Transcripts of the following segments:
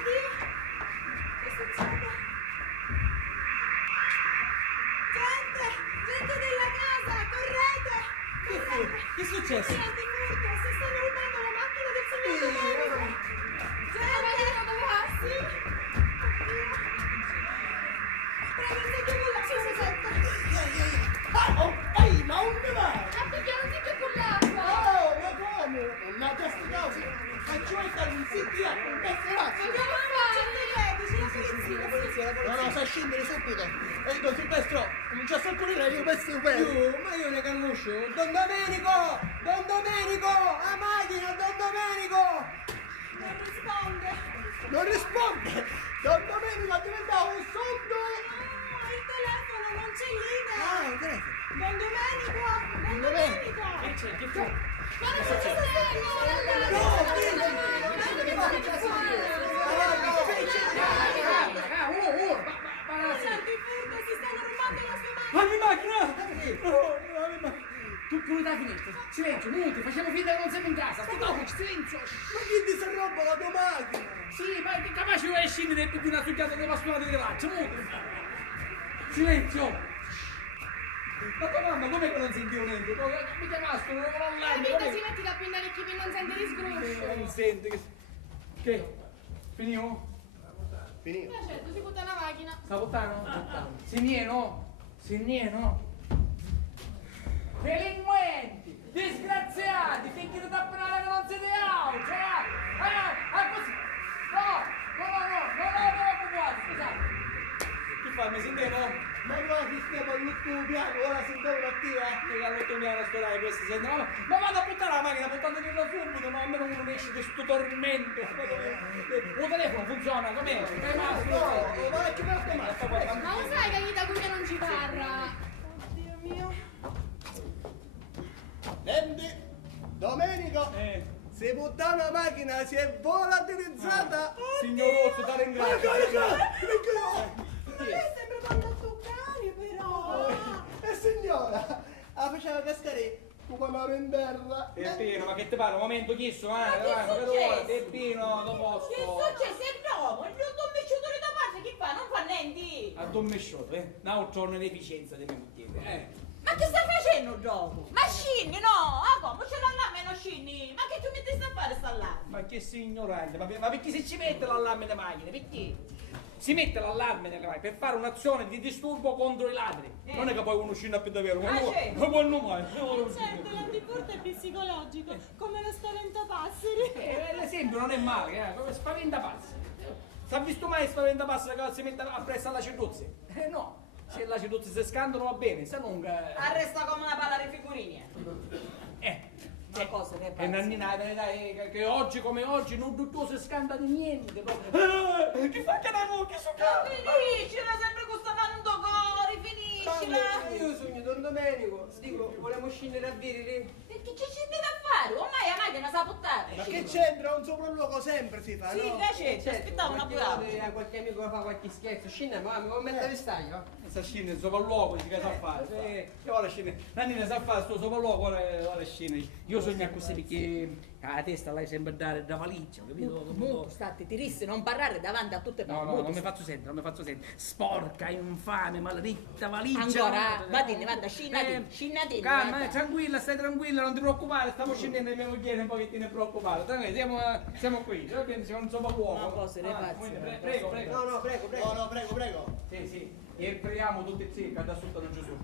Oddio, che succede? Gente della casa, correte! Che è successo? Niente, furto, si stanno rubando la macchina del signor Domenico! Gente! Dove va? Sì! Oddio! Prego, sei chiuso la chiusetta! Ehi, ma dove vai? Ah, perché non si con l'acqua! Oh, ma come? Ma queste cose faccio stare in sittia con queste razze. Andiamo a fare! La polizia! No, fa scendere subito. E dico, Silvestro, comincia a soccorrere io questi Io, ma io ne conosco. Don Domenico! Don Domenico! A macchina, Don Domenico! Non risponde! Non risponde! Don Domenico è diventato un sonno! No, il telefono non c'è linea! Ah, ok. Don Domenico! Don Domenico! Che c'è? Che c'è? Ma non succede nulla! Senti, furto, si stanno rubando la sua macchina! La mia macchina! Oh, la mia macchina! Tu dai finestra! Silenzio, muti, facciamo finta che non siamo in casa! Stop, silenzio! Ma chi ti si roba la tua macchina? Sì, ma che capace vuoi scendere più di una succhiata devastata di braccia, muti! Silenzio! Ma tua mamma com'è che non sentivo niente? Mi chiamaste, non avevo l'allarme! Vita si metti da pinnare chi non sente risgruscio! Non sente che... Finivo? Finito. Certo, si butta una macchina! Sta puttana? Sinieno? Sinieno? Delinquenti! Disgraziati! Finché da penale che non siete out! Così! No, preoccupate, scusate! Che fa, mi sentivo? Ma guarda che stiamo all'ultimo piano, ora si deve mattina. Che all'ultimo piano a sperare questi sentono. Ma vado a buttare la macchina, buttando via subito, no? Almeno uno esce da sto tormento. Il telefono funziona, com'è? No, vai che porta Ma lo sai che Vita qui non ci parla? Oddio mio! Senti, Domenico, se butta una macchina si è volatilizzata. Signor Rozzo, dare in Ma grado. Ma lei sembra quando a toccare però! Signora, la faceva cascare come una in terra. Peppino, ma che te pare? Un momento chiesto, che successo? Peppino, dopo posto. Che successo? È nuovo! Il mio domesciatore da parte che fa? Non fa niente! A Don Mesciotto, un altro giorno di efficienza dobbiamo chiedere, Ma che stai facendo gioco? Ma scinni, no! Ah come? Ce l'allarme non scinni! Ma che tu metti a fare sta allarme? Ma che sei ignorante, ma perché se ci mette l'allarme delle macchine? Perché? Si mette l'allarme nelle macchine per fare un'azione di disturbo contro i ladri. Non è che poi uno scende più davvero, ma certo. poi non mai. Certo, l'antifurto è più psicologico, come lo spaventapasseri. L'esempio non è male, come spaventapassi. Si ha visto mai spaventapassi che si mette appresso alla certuzza? No, se la certuzza si scandano va bene, se non... Arresta come una palla di figurine. Ma cosa ne E pensi? Nannina, che oggi come oggi non tutto si scanda di niente. Ti fa che la mucchia su Finiscila sempre con sta mandocore, finiscila! Io sogno Don Domenico, dico, vogliamo scendere a vedere. E che ci scende da fare? Ormai la macchina sa buttare! Ma che c'entra? Un sopralluogo sempre si fa, Sì, no? invece ci aspettavo una volta pulata! qualche amico che fa qualche scherzo, scendiamo, ma mi vuoi mettere staglio? Sta scena il sopralluogo, dice che sa fare. Che vuole scena? Nannina sa fare sto sopralluogo, vuole scena. Io sogno a così perché la testa lei sembra dare da valigia, capito? State, ti rissi, non parlare davanti a tutte le No, non mi faccio sentire, non mi faccio sentire. Sporca, infame, maledetta valigia. Ancora? Vadine, vada, scinnatini. Calma, tranquilla, stai tranquilla, non ti preoccupare, stiamo scendendo e mia moglie è un pochettino preoccupata. Siamo qui, siamo un sopralluogo. Non posso, ne pazzi. Prego. No, prego. No, prego. Sì. E entriamo tutti e tre, che da sotto non Gesù.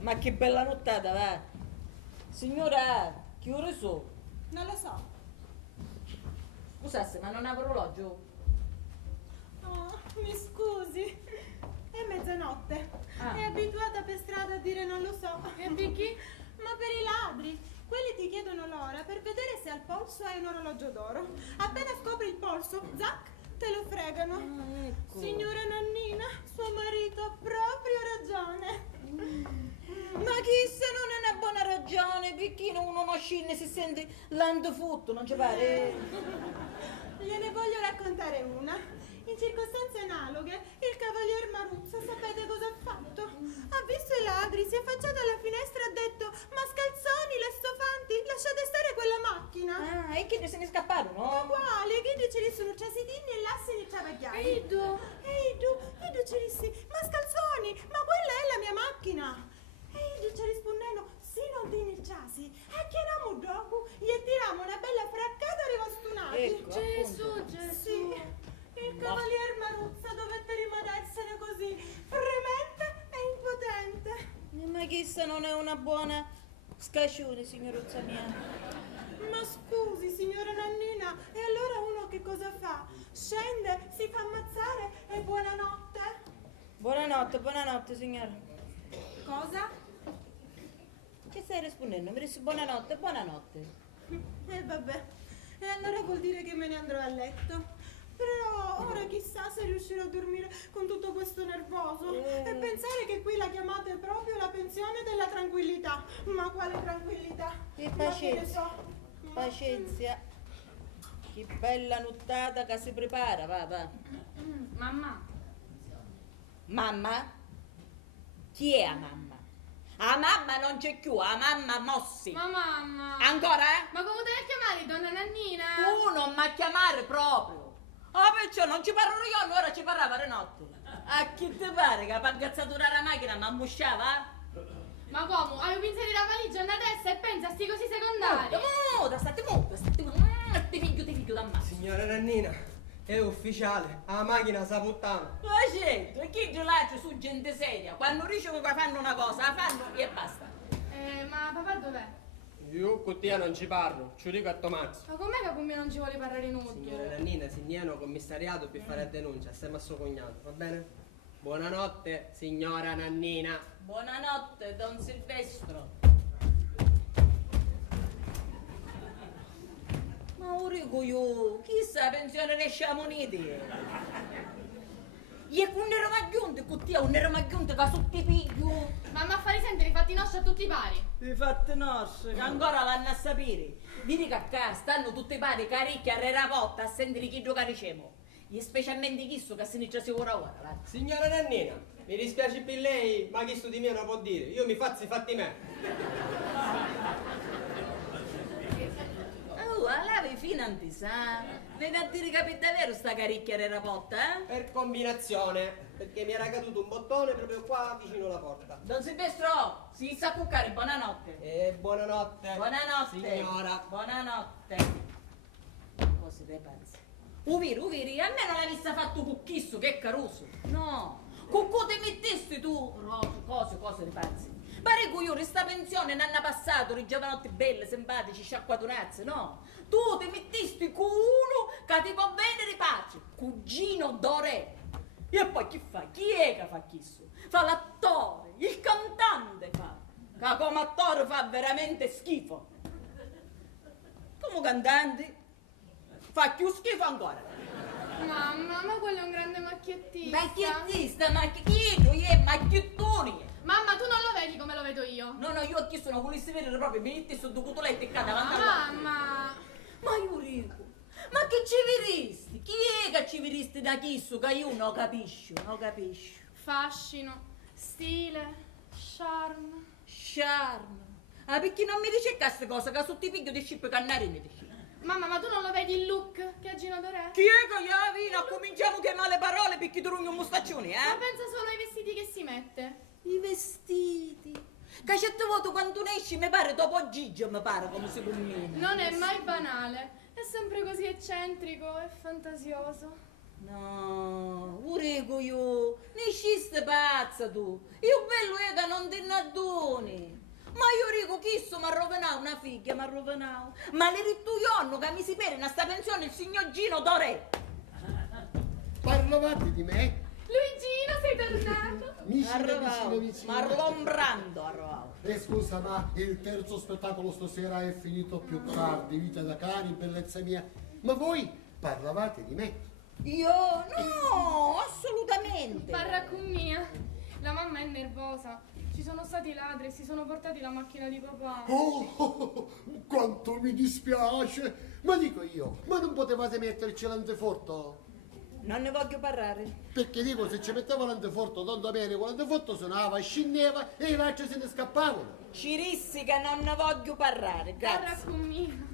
Ma che bella nottata, va! Signora, che ore sono? Non lo so. Scusasse, ma non ha orologio? Oh, mi scusi. È mezzanotte. Ah. È abituata per strada a dire non lo so. E perché? Ma per i ladri. Quelli ti chiedono l'ora per vedere se al polso hai un orologio d'oro. Appena scopri il polso, zac, te lo fregano. Ah, ecco. Signora Nannina, suo marito ha proprio ragione. Ma chi se non è una buona ragione, perché uno non scende si sente l'andofutto, non ci pare? Gliene voglio raccontare una. In circostanze analoghe, il cavalier Maruzza, sapete cosa ha fatto? Ha visto i ladri, si è affacciato alla finestra e ha detto: Mascalzoni, Lestofanti, lasciate stare quella macchina. Ah, e che se ne scapparono? Ma questa non è una buona scaccione, signoruzza mia. Ma scusi, signora Nannina, e allora uno che cosa fa? Scende, si fa ammazzare e buonanotte? Buonanotte, signora. Cosa? Che stai rispondendo? Mi dici buonanotte. Vabbè, e allora vuol dire che me ne andrò a letto. Però ora chissà se riuscirò a dormire con tutto questo nervoso. E pensare che qui la chiamate proprio la pensione della tranquillità. Ma quale tranquillità? E Ma che ne so. pazienza. Che bella nottata che si prepara, va. Mamma. Mamma? Chi è la mamma? La mamma non c'è più, la mamma mossi. Ma mamma. Ancora, eh? Ma come te la chiamare, donna Nannina? Tu non mi chiamare proprio. Perciò non ci parlo io, ora ci parlava le notte. A chi ti pare che la pagazzatura della macchina mi ammusciava? Ma come? Avevo pensato la valigia andata adesso e pensa a sti così secondari. State muta. Ti figlio da massa. Signora Nannina, è ufficiale, la macchina sa puttana. Ma certo, e chi giulaccio su gente seria? Quando dicono che fanno una cosa, la fanno e basta. Ma papà dov'è? Io con te non ci parlo, ci dico a Tomazzo. Ma com'è che con me non ci vuole parlare nudo? Signora Nannina, signano commissariato per fare denuncia assieme a suo cognato, va bene? Buonanotte, signora Nannina. Buonanotte, Don Silvestro. Ma urico io, chissà pensione ne siamo uniti. E con un ramagliunte, con te un ramagliunte che su ti piglio. Mamma, fare sentire i fatti nostri a tutti i pari. I fatti nostri, che ancora vanno a sapere. Vedi che a casa stanno tutti i pari caricchi a rerapotta a sentire chi giocare scemo. E specialmente chi che a sinistra sicura ora, va. Signora Nannina, mi dispiace per lei, ma chi sto di me non può dire. Io mi faccio i fatti me. Lavi fino antisà. Devi a dire che per davvero sta caricchia rerapotta, eh? Per combinazione, perché mi era caduto un bottone proprio qua vicino alla porta. Don Silvestro, si sa cuccare, buonanotte. E buonanotte. Buonanotte. Signora. Buonanotte. Cose dei pazzi. Uviri, a me non l'hai vista fatto cucchisso, che caruso. No. Cucco ti mettesti tu? Cose dei pazzi. Pare che io questa pensione l'anno passato, i giovanotti belle, simpatici, sciacquatunazze, no? Tu ti mettisti con uno che ti può vendere pace, cugino d'ore. E poi chi fa? Chi è che fa questo? Fa l'attore, il cantante fa. Che come attore fa veramente schifo. Come cantante fa più schifo ancora. Mamma, ma quello è un grande macchiettista. Macchiettista, chi è macchiettoni? Mamma, tu non lo vedi come lo vedo io? No, io qui sono volessi vedere proprio, venite su due cutoletti e cade davanti alla... Mamma! Ma io dico, ma che ci viristi? Chi è che ci viristi da chisso che io non capisco? Fascino, stile, charme. Ah, perché non mi dice queste cose che su ti piglio di scippo cannarini dici? Mamma, ma tu non lo vedi il look che ha Gino Dorè? Chi è che gli vino? Cominciamo a chiamare le parole perché tu rugni un mustaccione, Ma eh? pensa solo ai vestiti che si mette. I vestiti. Che certe volte quando ne esci mi pare dopo Gigio, mi pare come si combina. Non è mai banale, è sempre così eccentrico e fantasioso. No, urego io, ne sciste pazza tu. Io bello è che non ti innadoni. Ma io dico chi mi ha rovinato una figlia, mi ha rovinato. Ma le rittuionno che mi si perina sta pensione il signor Gino Dorè. Parlavate di me? Luigino, sei tornato? Vicino. Marlon Brando. Scusa, ma il terzo spettacolo stasera è finito più tardi, vita da cani, bellezza mia. Ma voi parlavate di me? Io no, assolutamente. Parla con mia. La mamma è nervosa. Ci sono stati i ladri e si sono portati la macchina di papà. Oh, quanto mi dispiace. Ma dico io, ma non potevate metterci l'anteforto? Non ne voglio parlare. Perché dico, se ci mettevo l'anteforto, tanto bene, con l'anteforto suonava, scendeva e i lacci se ne scappavano. Cirissi che non ne voglio parlare, Parla grazie. con mia.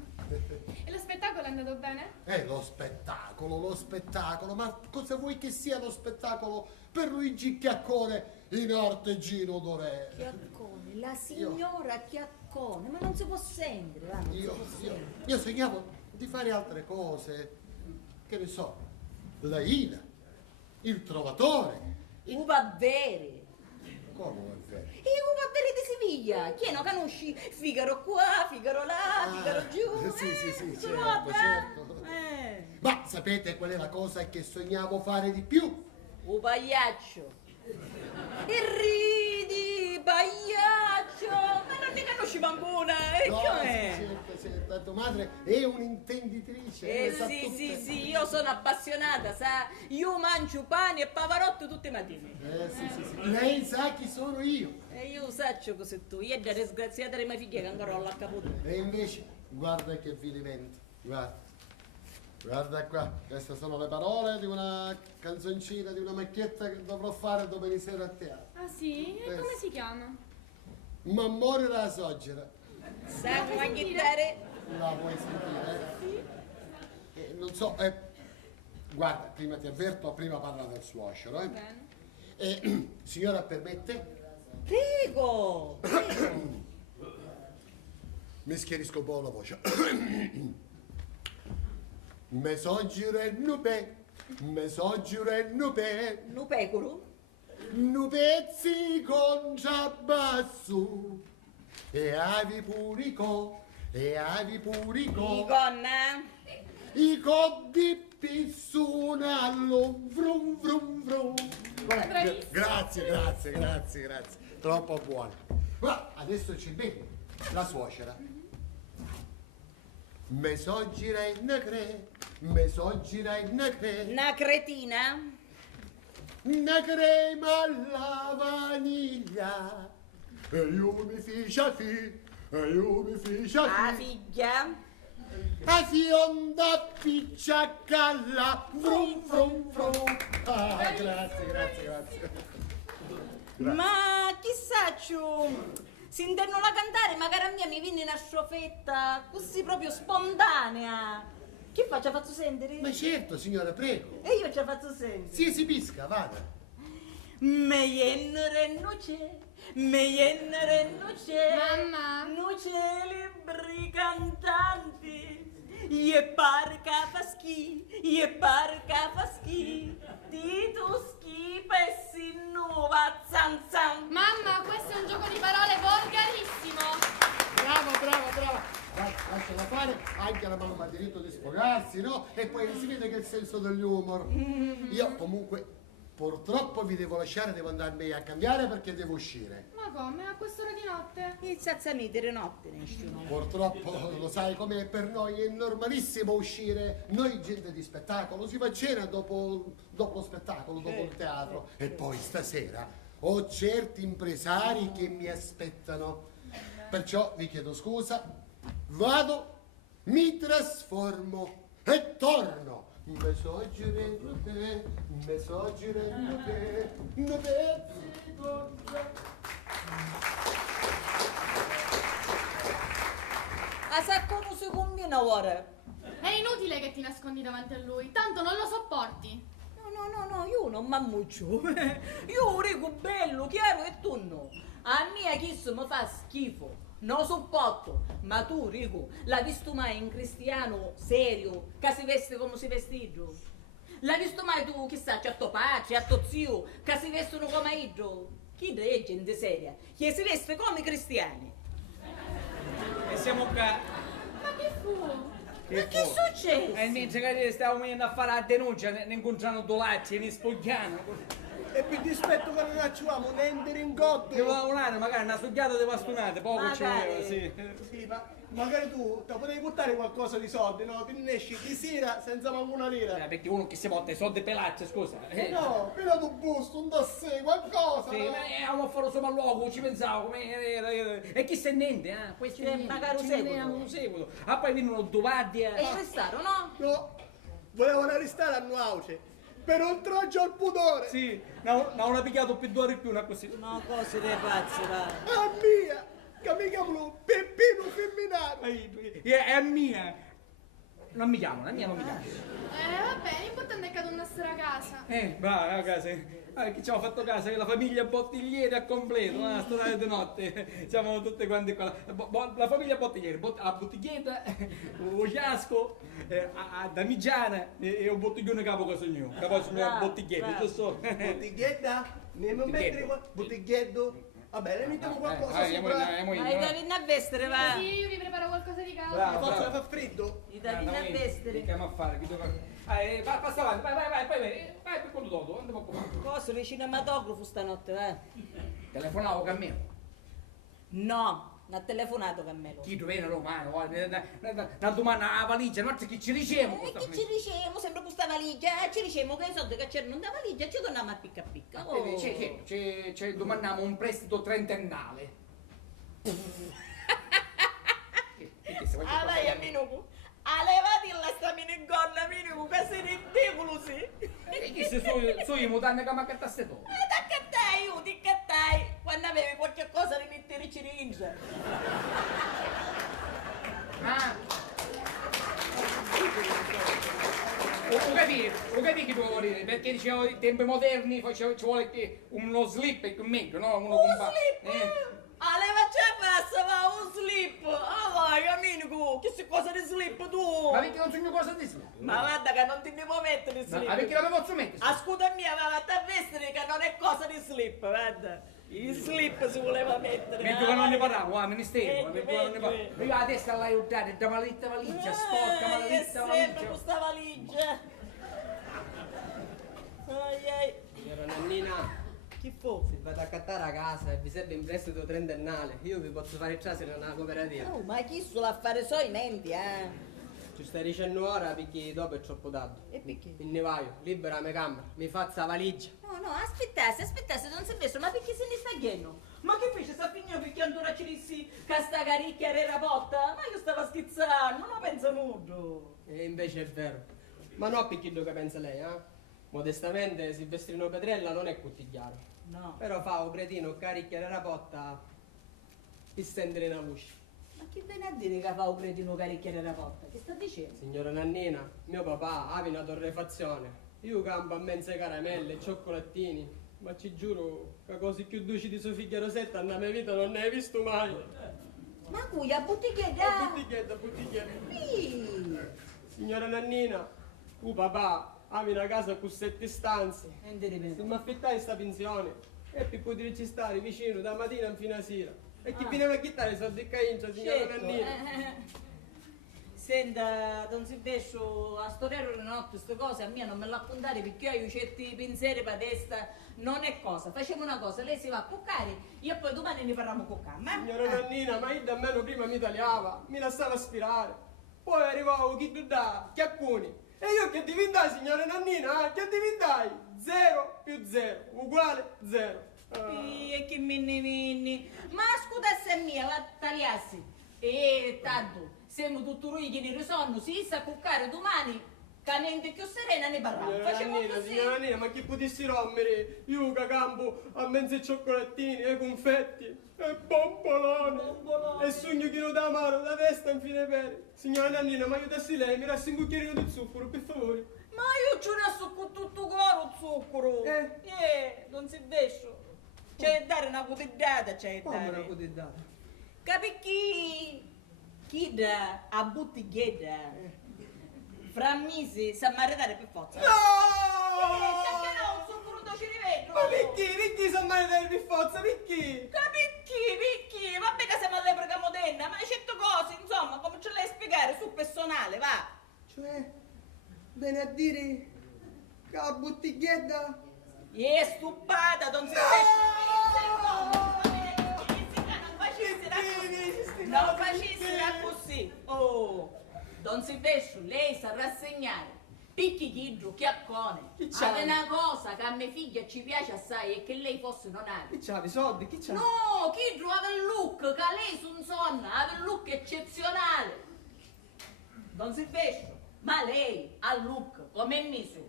E lo spettacolo è andato bene? Lo spettacolo, ma cosa vuoi che sia lo spettacolo per Luigi Chiaccone in arte Gino Dorè? Chiaccone, la signora Chiaccone, ma non si può sentire, va, non si può sentire. Io sognavo di fare altre cose, che ne so, la Ina, il Trovatore. Va bene. come non è vero? E io va bene di Siviglia, chi non conosci? Figaro qua, Figaro là, Figaro giù. Sì, sono certo, nota. certo. Ma sapete qual è la cosa che sognavo fare di più? Un pagliaccio. E ridi, pagliaccio. Ma non mi conosci bambona, e No, che è? certo, tua madre è un'intenditrice. Sa tutte. Sì, io sono appassionata, sa? Io mangio pane e pavarotto tutte le mattine. Sì. Lei sa chi sono io. E io saccio cos'è tu, io già disgraziata di mia figlia che ancora ho la caputa. E invece, guarda che vi divento. Guarda qua, queste sono le parole di una canzoncina, di una macchietta che dovrò fare domani sera a teatro. Ah sì? E come si chiama? Ma morire la soggera. Sai come chittare? La vuoi sentire? Sì. Non so, guarda, prima ti avverto, prima parla del suocero, Bene. Signora, permette? Prego! Mi schiarisco un po' la voce. Me so giurendo pe, Nu pecoro? nu pezzi con giabassu, e avi purico, Iconna? i coddi pissunallo, vrum vrum vrum. Bravissimo. Grazie, troppo buono. Ma adesso ci vedi, la suocera. Me so girare in cre, Una cretina? una crema alla vaniglia, e io mi ficia La figlia? a fionda picciacalla, vrum vrum vrum. Ah, grazie. Ma chissà, si intendono la cantare, magari a mia mi viene una sciofetta così proprio spontanea. Che faccio? Faccio sentire? Ma certo, signora, prego. E io ce la faccio sentire. Sì, si pisca, vada. Me jennere nuce, Mamma? nuce libri cantanti. Je parca faschi, tituschi pessi nuova zan zan. Mamma, questo è un gioco di parole volgarissimo. Brava. Lasciala fare, anche la mamma ha diritto di sfogarsi, no? E poi si vede che è il senso dell'umor. Io comunque purtroppo vi devo lasciare, devo andarmi a cambiare perché devo uscire. Ma come? A quest'ora di notte? Il zazzamite notte nessuno. Purtroppo lo sai come per noi è normalissimo uscire. Noi gente di spettacolo si fa cena dopo lo spettacolo, dopo il teatro. E poi stasera ho certi impresari che mi aspettano. Perciò vi chiedo scusa, vado, mi trasformo e torno. Me so girando te, ne pezzi con A sa come si combina ora? È inutile che ti nascondi davanti a lui, tanto non lo sopporti. No, io non m'ammuccio. Io dico bello, chiaro e tu no. A mia chissà mi fa schifo, non sopporto. Ma tu, Rico, l'hai visto mai un cristiano serio che si veste come si vestigio? L'hai visto mai tu, chissà, c'è tuo padre, c'è tuo zio, che si vestono come io? Chi è gente seria? Che si veste come i cristiani? E siamo qua. Ma che fu? Ma che è successo? E invece che stiamo venendo a fare la denuncia, ne incontrano Dolacci, ne spogliano. E per dispetto che non facciamo, ne interingotto. Devo lavorare, magari una studiata di bastonate, poco ci Magari. voleva, sì. Sì, ma magari tu ti potevi portare qualcosa di soldi, no? Che ne esci di sera senza manco una lira. Perché uno che si porta i soldi pelacce, scusa. No, però tu busto, un dossier, qualcosa. Sì, no? ma eravamo a fare sopra luogo, ci pensavo, e chi se niente, questo C'è magari un seguito. seguito. Ah, poi vengono dovati, E restarono, no? No, volevano arrestare a Nuauce per oltraggio al pudore. Sì, non hanno picchiato più d'ore in più, una così. No, cose dei pazzi, dai. A mia, camica blu, Peppino femminato. È mia. Non mi chiamo, la mia non mi chiama. Vabbè, l'importante è che tu andassi a casa. Va, a casa. Che ci ho fatto casa, che la famiglia Bottiglieri a completo, storia di notte. Siamo tutte quante qua. La famiglia Bottiglieri, a Bottiglietta, un Ciasco, a Damigiana e un bottiglione capo Casignò. Capo signor Bottiglieri, giusto? Bottiglietta? Andiamo a mettere qua. Bottighetto? Vabbè, le mettiamo qualcosa sopra. Ma i Davide a vestere, va! Sì, io vi preparo qualcosa di caldo. Bravo. Forza, fa freddo? I Davide a vestere. Che chiamo a fare? Passa avanti, vai per conto dopo, andiamo qua. Cosa, il cinematografo stanotte, va? Telefonavo con me. No, non ha telefonato con me. Chi dove era romano? Una domanda alla valigia, non che ci ricevo. E che ci diciamo sempre questa valigia? Ci diciamo che i soldi che c'erano nella valigia ci torniamo a picca picca. Oh. Ci domandiamo un prestito trentennale. Ah, vai a minuto. A levati la stamina in gonna, minuto, che sei ridicolo, sì. E chi se so i mutanti che mi accattaste tu? Ti accattai, quando avevi qualche cosa di mettere cirince. Lo capi che devo dire? Perché dicevo i tempi moderni ci vuole che uno slip è meglio, no? Uno Un slip? A levaccia passa, va, un slip. Ah, vai, amico, che cosa di slip tu? Ma perché non sogno cosa di slip? Ma guarda che non ti devo mettere il slip. Ma perché la posso mettere? Ascolta mia, va a vestire che non è cosa di slip, guarda. Il slip si voleva mettere. Meglio che non ne parliamo, Meglio, ministero. Meglio che non ne parliamo. meglio. Io adesso l'hai aiutata, da maledetta valigia, sporca, maledetta sempre valigia. questa valigia. Ai. Signora Nannina, Chi fu? se vado a cattare a casa e vi serve in prestito trentennale, io vi posso fare il trasero in una cooperativa. Oh, ma chi sulla fare so i menti, eh? Ci stai dicendo ora perché dopo è troppo tardi. E perché? Il nevaio, libera la mia camera, mi faccia la valigia. No, aspettate, non si è messo, ma perché se ne sta chieno? Ma che fece sta figlia perché ancora ci dissi che sta caricchia era botta? Ma io stavo scherzando, non penso nulla. E invece è vero. Ma no perché che pensa lei, eh? Modestamente Silvestrino Petrella non è cottigliaro. No. Però fa un cretino caricchia la rapotta per sentire una voce. Ma chi viene a dire che fa un cretino caricchiere la porta? Che sta dicendo? Signora Nannina, mio papà ha una torrefazione. Io campo a mezze caramelle e cioccolatini. Ma ci giuro che cose più dolci di sua figlia Rosetta nella mia vita non ne hai visto mai. Ma cui a bottiglietta? Bottiglietta. Sì. Signora Nannina, papà ha una casa con 7 stanze. Se mi affittai sta pensione e poi potrei ci stare vicino da mattina fino a sera. E chi viene a chittare i soldi a Caincia, signora Nannina? Senta, Don Silvestro, a storiare le notte queste cose a me non me la raccontare perché io ho certi pensieri per testa, non è cosa. Facciamo una cosa, lei si va a cuccare e poi domani ne faremo cuccare. Signora Nannina, ma io da meno prima mi tagliava, mi lasciava aspirare. Poi arrivavo chi tu dà, chiaccuni. E io che diventai, signora Nannina, che diventai? 0 più 0 uguale 0. E che minni. Ma scusa se mia, la tagliassi. E tanto, siamo tutti noi che ne risonno, si sta a cuccare domani, canente più serena ne parliamo. Facciamo così. Signora Nannina, ma chi potessi rompere? Io che campo a mezzo cioccolatini e confetti e bomboloni. E sogno che non da amaro, da testa infine bene. Signora Nannina, ma aiutassi lei, mi rassi un cucchiaino di zucchero, per favore. Ma io ci resto con tutto coro zucchero. Non si vescio. C'è da dare una cotidiata, c'è da Come una dare. cotidiana? Capi chi da a bottiglietta fra mesi sa maritare per forza. Perché no, un zucchero da ci rivedo. Ma perché sono maritare per forza, perché? Perché? Vabbè che siamo all'epoca moderna, ma certe cose, insomma, come ce l'hai a spiegare sul personale, va. Cioè, viene a dire che la bottiglietta... E stupata, non si non facessero così. Oh, Don Silvestro, lei sa rassegnare. Picchi chidru, chiaccone. Chi c'ha? Ma è una cosa che a mia figlia ci piace assai è che lei fosse non ha. Chi c'ha i soldi? Chi c'ha? No, chidru aveva il look, che lei su insonna, aveva il look eccezionale. Don Silvestro, ma lei ha il look, come è messo?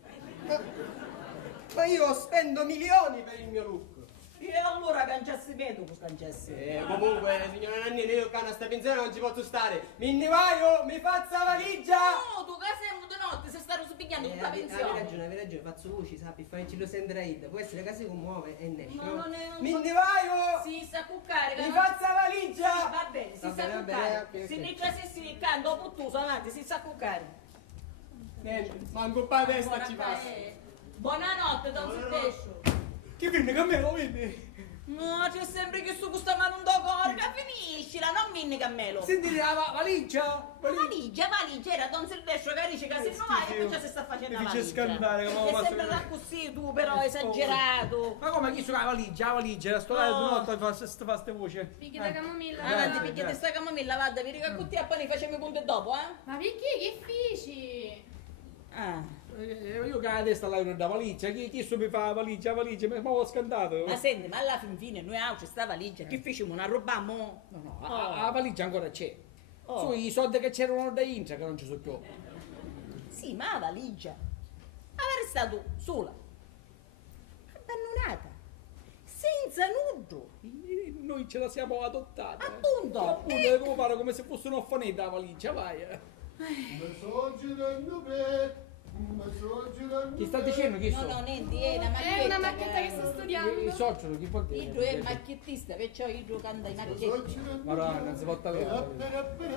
Ma io spendo milioni per il mio look. E allora cangiassi me tu, cangiassi. Comunque, signora Nannina, io con sta pensione non ci posso stare. Mi ne vai io, mi faccia valigia! No, tu che sei di notte, se stai spiegando tutta la Avevi pensione. ragione, faccio luci, sappi, fai lo senderai, può essere che si commuove e ne esce. No, non è- non Mi so- ne vai io! Si sa cuccare, Mi che faccia valigia! va bene, si Va sa bene, va cuccare. bene, ok. Si dice sì, canto dopo tu, avanti, si sa cuccare. Niente, manco pa' testa ci passa. Buonanotte, Don Silvestro. Che viene che me lo vedi? No, c'è sempre che su questa mano un docore, che finiscila, non minni cammelo. Senti la valigia? Valigia, era Don Silvestro che dice che se non vai e già si sta facendo la Mi dice valigia. scandare, che me lo È faccio sempre vedere. da così tu, però, esagerato. Ma come chi suona la valigia? La storia di notte fa ste voci. Picchi da camomilla. Avanti, perché ti sta camomilla, vada, vi ricordo tutti a poi facciamo i punti dopo, eh? Ma perché che fici? Ah. Io che la testa là da valigia, chi su mi fa la valigia, mi ho scandato. Ma senti, ma alla fine noi c'è sta valigia, che facciamo? Una robammo? No, la valigia ancora c'è. Oh. Su i soldi che c'erano da Intra che non ci sono più. Sì, ma la valigia. Avrei stato sola, abbandonata, senza nudo. Noi ce la siamo adottata. Appunto. Appunto, devo fare come se fosse un'orfanetta la valigia, vai. Mi sto girando per... Mi sto girando Chi sta per- dicendo chi No, so? no, niente, è una macchietta. È una macchietta che sto Il studiando. socio, chi può dire? Idro è il macchiettista, perciò Idro canta i Sto macchietti. girando Madonna, non si può tagliare.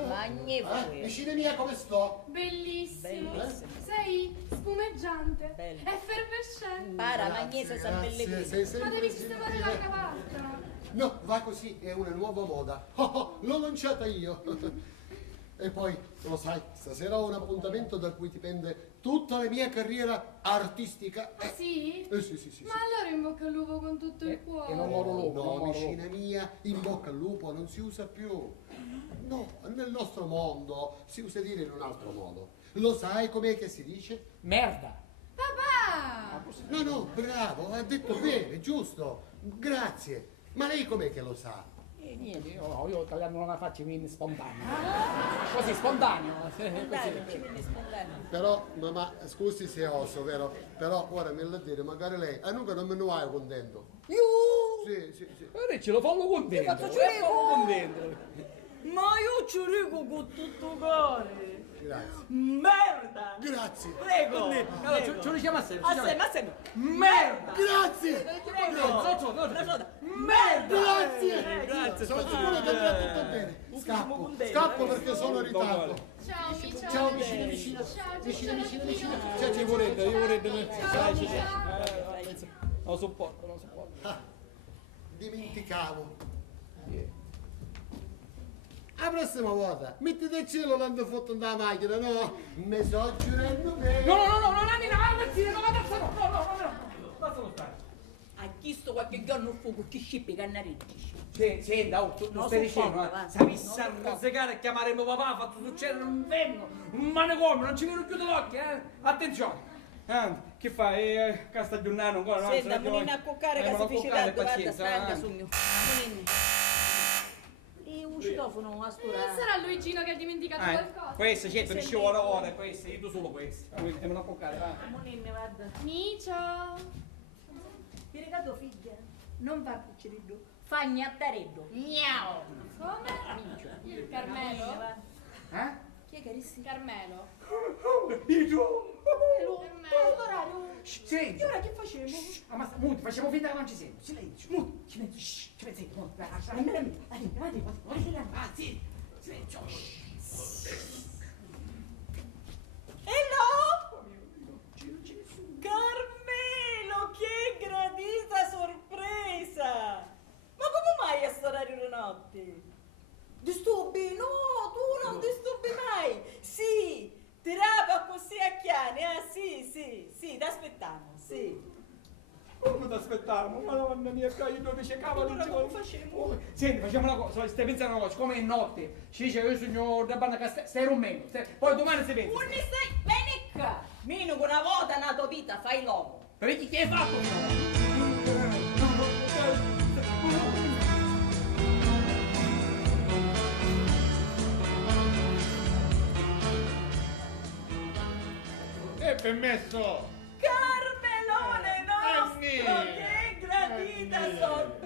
Magnifico. Vicine mia, come sto? Bellissimo. Bellissimo. Sei spumeggiante. Bello. Effervescente. Para, Magnese San Pellegrino. sei sempre Ma devi sistemare la gentile. cravatta. No, va così, è una nuova moda. L'ho lanciata io. E poi, lo sai, stasera ho un appuntamento da cui dipende tutta la mia carriera artistica. Ah, sì? Sì. Ma allora in bocca al lupo con tutto il cuore. E non moro lupo, non No, moro vicina mia, in bocca al lupo non si usa più. No, nel nostro mondo si usa dire in un altro modo. Lo sai com'è che si dice? Merda! Papà! No, bravo, ha detto bene, giusto. Grazie. Ma lei com'è che lo sa? Niente, io italiano non la faccio, mi viene spontaneo. Così, spontaneo. Dai, ci viene spontaneo. Però, mamma, scusi se oso, vero? Però, ora me lo dire, magari lei, nunca non me ne vai contento. Sì. Guarda, ce lo fanno contento. Ti faccio vedere. contento. Ma io ci dico con tutto cuore. Grazie. Merda! Grazie. Prego! Allora, ce lo diciamo a sé. Ma sempre! Merda! Grazie. Prego! Merda! Grazie. Sono sicuro che andrà tutto bene. Scappo perché sono in ritardo. Ciao, Micia. Ciao, vicina. Ciao, Vicina. ciao. Ciao, Io vorrei. Ciao, Micia. Non sopporto. Dimenticavo. La prossima volta, mettete il cielo quando fotto da macchina, no? Mi sto giurando bene. No, Nanni, no, lascialo stare. Hai chiesto qualche giorno il fuoco, chi scippi cannareggi? Senta, tu Non stai sopporto, dicendo, va. sapessi Non a sopporto. rozzicare e chiamare mio papà, ha fatto succedere un inverno, un manicomio, non ci vedo più l'occhio, Attenzione. Che fai? Castagiornano ancora? Senta, monina a cuccare che si fece tanto, guarda, stanca su. sogno. Monina. E un citofono a stura. Non sarà Luigino che ha dimenticato qualcosa? Questo, certo, mi scivola ora, questo, io solo questo. Andiamo a cuccare, va. Monina, guarda. Micia. Mi ricordo figlia, non fa picciriddu, fa gnattareddu. Miau! Come? Il Carmelo? Chi è carissimo? Carmelo. Io! Carmelo. Silenzio! E ora che facciamo? Ammazza, muti, facciamo finta che non ci sento. Silenzio, muti, silenzio, ci pensi, silenzio. Hello? Carmelo, che gradita sorpresa! Ma come mai a storario di notte? Disturbi? No, tu non disturbi mai! Sì, ti rapa così a chiani, sì, ti aspettiamo, sì. Come ti aspettavamo? Madonna mia, io dove c'è cavolo? Allora come facciamo? Senti, facciamo una cosa, stai pensando una cosa, come è notte, ci dice io sogno da banda che stai rumeno, poi domani si pensa. Unni stai, vieni qua! Meno che una volta nella tua vita fai l'uomo. Perché che hai fatto? E permesso! Carmelone nostro, mio! che gradita sorpresa!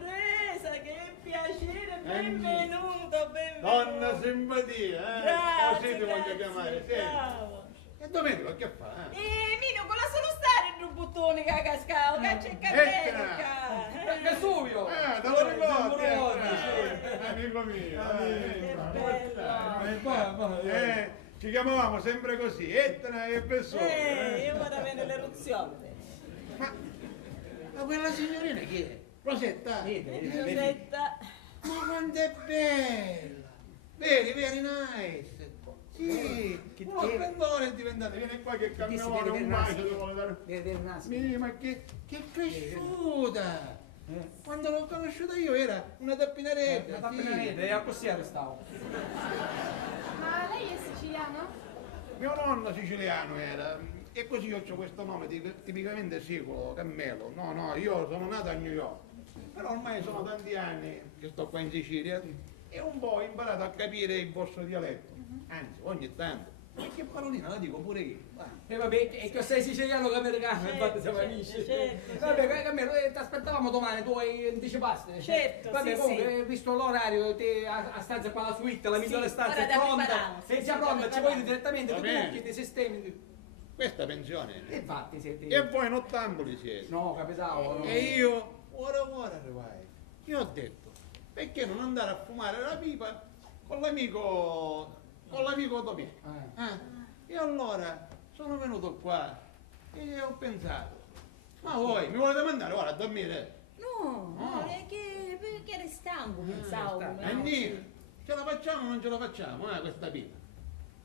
Donna simpatia, Grazie, così ti voglio grazie, chiamare, sì. bravo. E Domenico che fa? Emilio, con la solo stare il rubuttone che ha cascato, caccia il cartello, Vesuvio! Te lo ricordi? Sì. Amico mio. Che bello. Ci chiamavamo sempre così, Etna e Vesuvio. Io vado a vedere l'eruzione. Ma quella signorina chi è? Rosetta? Rosetta. Ma quanto è bella! Very nice! Sì, uno splendore è diventato, viene qua che camminone, un bacio ti vuole dare. Sì, ma che è cresciuta! Quando l'ho conosciuta io era una tappinaretta. Una tappinaretta, e a così restavo. Ma lei è siciliano? Mio nonno siciliano era, e così io ho questo nome tipicamente siculo, Cammelo. No, io sono nato a New York, però ormai sono tanti anni che sto qua in Sicilia e un po' ho imparato a capire il vostro dialetto, anzi ogni tanto. Qualche parolina la dico pure io. E vabbè, è che sei siciliano che americano, infatti siamo amici. Vabbè, Cammelo, ti aspettavamo domani, tu hai anticipato. Certo, vabbè, sì, comunque, visto l'orario, te a stanza qua la suite, la migliore stanza ora è da pronta. preparare, Sei sì, già da pronta, ci preparare. vuoi direttamente, Va tu bene. trucchi, ti sistemi. Questa pensione. E infatti siete. E voi nottamboli siete. No, capitavo. No. E io, ora arrivai. Io ho detto, perché non andare a fumare la pipa con l'amico Domenico? E allora sono venuto qua e ho pensato, ma voi mi volete mandare ora a dormire? No, è che perché eri stanco, pensavo. Annina, ce la facciamo o non ce la facciamo, questa pipa?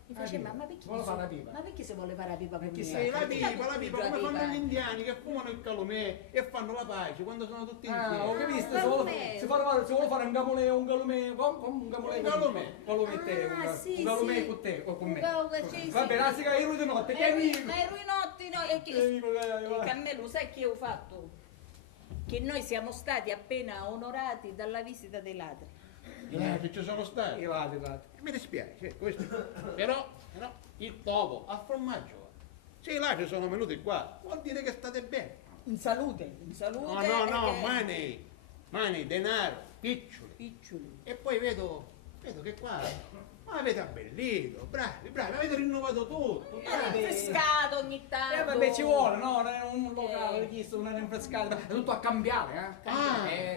Mi faceva, ma perché Vuole fare la pipa? Ma perché si vuole fare la pipa con me? Sì, la pipa, come fanno gli pipa. indiani che fumano il calomè e fanno la pace quando sono tutti insieme. Ho capito, Calomè. se vuole fare un galumè, un galumè con te, Ah, sì, un galumè sì. con te, o con me. Sì, Vabbè, la siga io di notte, che Ma amico. i ruinotti no, è che Cammelo, sai che ho fatto? Che noi siamo stati appena onorati dalla visita dei ladri. Che ci sono stati. Mi dispiace, questo. Però il topo al formaggio. Se i ladri sono venuti qua, vuol dire che state bene. In salute, No, perché- mani, denaro, piccioli. Piccioli. E poi vedo che qua avete abbellito, bravi, avete rinnovato tutto. bravi. Rinfrescato ogni tanto. Vabbè, ci vuole, no? Non è un locale, chiesto, non è rinfrescato, è tutto a cambiare,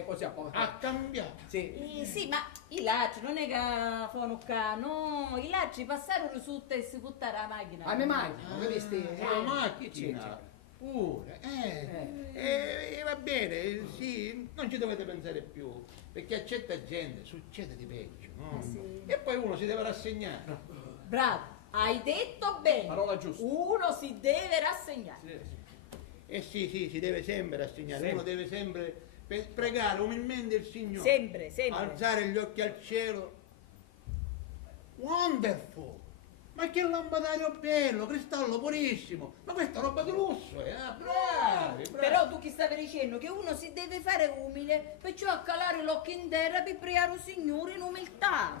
così a poco. Ha cambiato. Sì. Sì, ma i ladri non è che fanno qua, no, i ladri passarono sotto e si buttare la macchina. A me macchina, vedi? La macchina. Pure, e va bene, sì, non ci dovete pensare più, perché a certa gente succede di peggio, no? Sì. E poi uno si deve rassegnare. Bravo, hai detto bene. Parola giusta. Uno si deve rassegnare. E sì, si deve sempre rassegnare, Sempre. uno deve sempre pregare umilmente il Signore. Sempre. Alzare gli occhi al cielo. Wonderful! Ma che lampadario bello, cristallo purissimo! Ma questa è roba di lusso, bravi! Però tu chi stavi dicendo che uno si deve fare umile, perciò a calare l'occhio in terra per pregare il Signore in umiltà.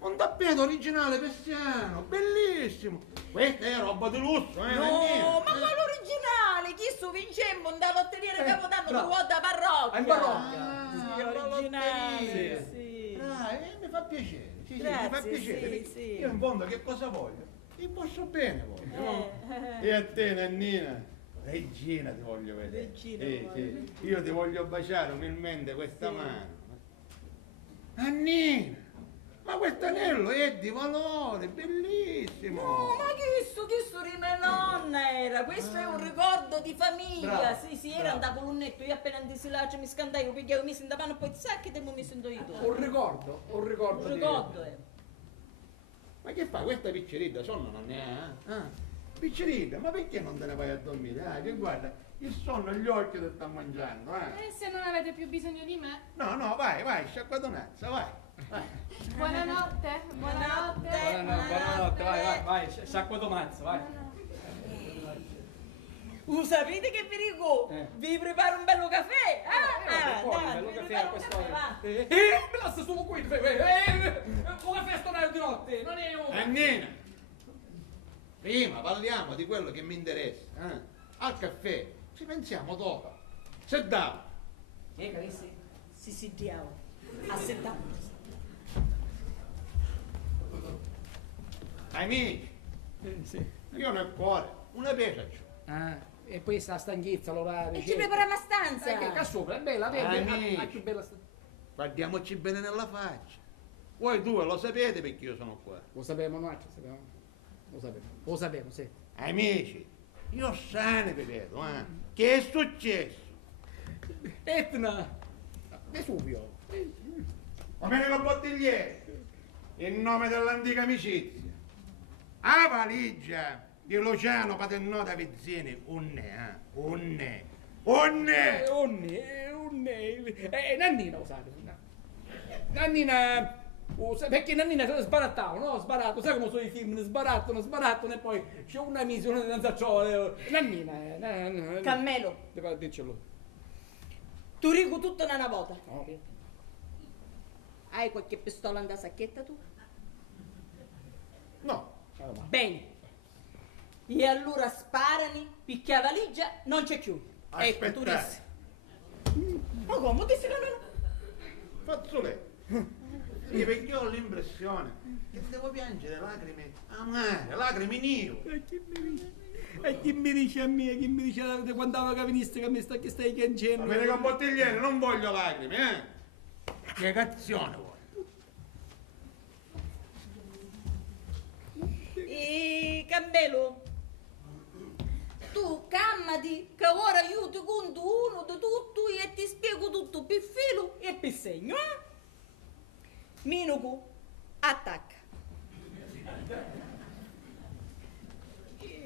Un tappeto originale persiano, bellissimo! Questa è roba di lusso, No, ma quale originale? Chi su vincemmo da lotteriere Capodanno bravo. ruota parrocchia? In parrocchia. Sì, originale, Sì. sì. Mi fa piacere, sì, Grazie, mi fa piacere. sì. Io in fondo che cosa voglio? Il vostro bene voglio, no? E a te, Nannina? Regina ti voglio vedere. Regina, sì. Io ti voglio baciare umilmente questa mano. Nannina! Ma questo anello è di valore, bellissimo! No, ma che sto di mia nonna era? Questo è un ricordo di famiglia. Bravo, Sì, era un da colonnetto. Io appena andisi là, mi scandai, io pigliavo, mi sentavano, poi sa che tempo mi sento io. Un ricordo. Un ricordo, Ma che fa? Questa piccerita sonno non ne ha? Piccerita, ma perché non te ne vai a dormire? Che guarda, il sonno agli occhi ti sta mangiando, E se non avete più bisogno di me? No, vai, sciacquatonazza, vai. Buonanotte. Buonanotte, vai, sciacqua domazzo, vai. Sapete che vi dico? Vi preparo un bello caffè? Bello caffè a quest'ora. va. Me lascia solo qui, una festa di notte, non è una. Annina, prima parliamo di quello che mi interessa. Al caffè, ci pensiamo dopo. Sit down. Carissimi, si sediamo. A settanta. Amici, Sì. io nel cuore, una pesa c'ho. Ah, e poi sta stanchezza, l'orario. E ci prepariamo a stanza. Che sopra, è bella, vedi? Amici. La più bella stanza. Guardiamoci bene nella faccia. Voi due lo sapete perché io sono qua. Lo sapevamo noi, lo sapevamo, sì. Amici, io sane vi vedo, eh. Che è successo? Etna, Vesuvio. Come nella bottigliere, in nome dell'antica amicizia. A valigia di Luciano Paternò da Vizzini, unne. Nannina, lo sai. Nannina, perché Nannina se ne sbarattava, no? Sbaratto, sai come sono i film, ne sbarattano e poi c'è una missione, non so ciò. Nannina. Cammelo, Devo dircelo. tu rigu tutto in una volta. No. Hai qualche pistola in sacchetta tu? No, Bene. E allora sparami, picchia valigia, non c'è più. Ecco, tu aspettate. rissi. Ma come? Dissi che non... Fazzolè. Sì, perché io ho l'impressione che devo piangere lacrime amare, lacrime nio. E chi mi dice a me, chi mi dice quando avevo veniste che mi sta che stai piangendo? Va bene con bottigliere, non voglio lacrime, eh. Spiegazione vuoi. E Cammelo, tu cammati che ora io ti conto uno di tutto e ti spiego tutto per filo e per segno, eh? Minucu, attacca.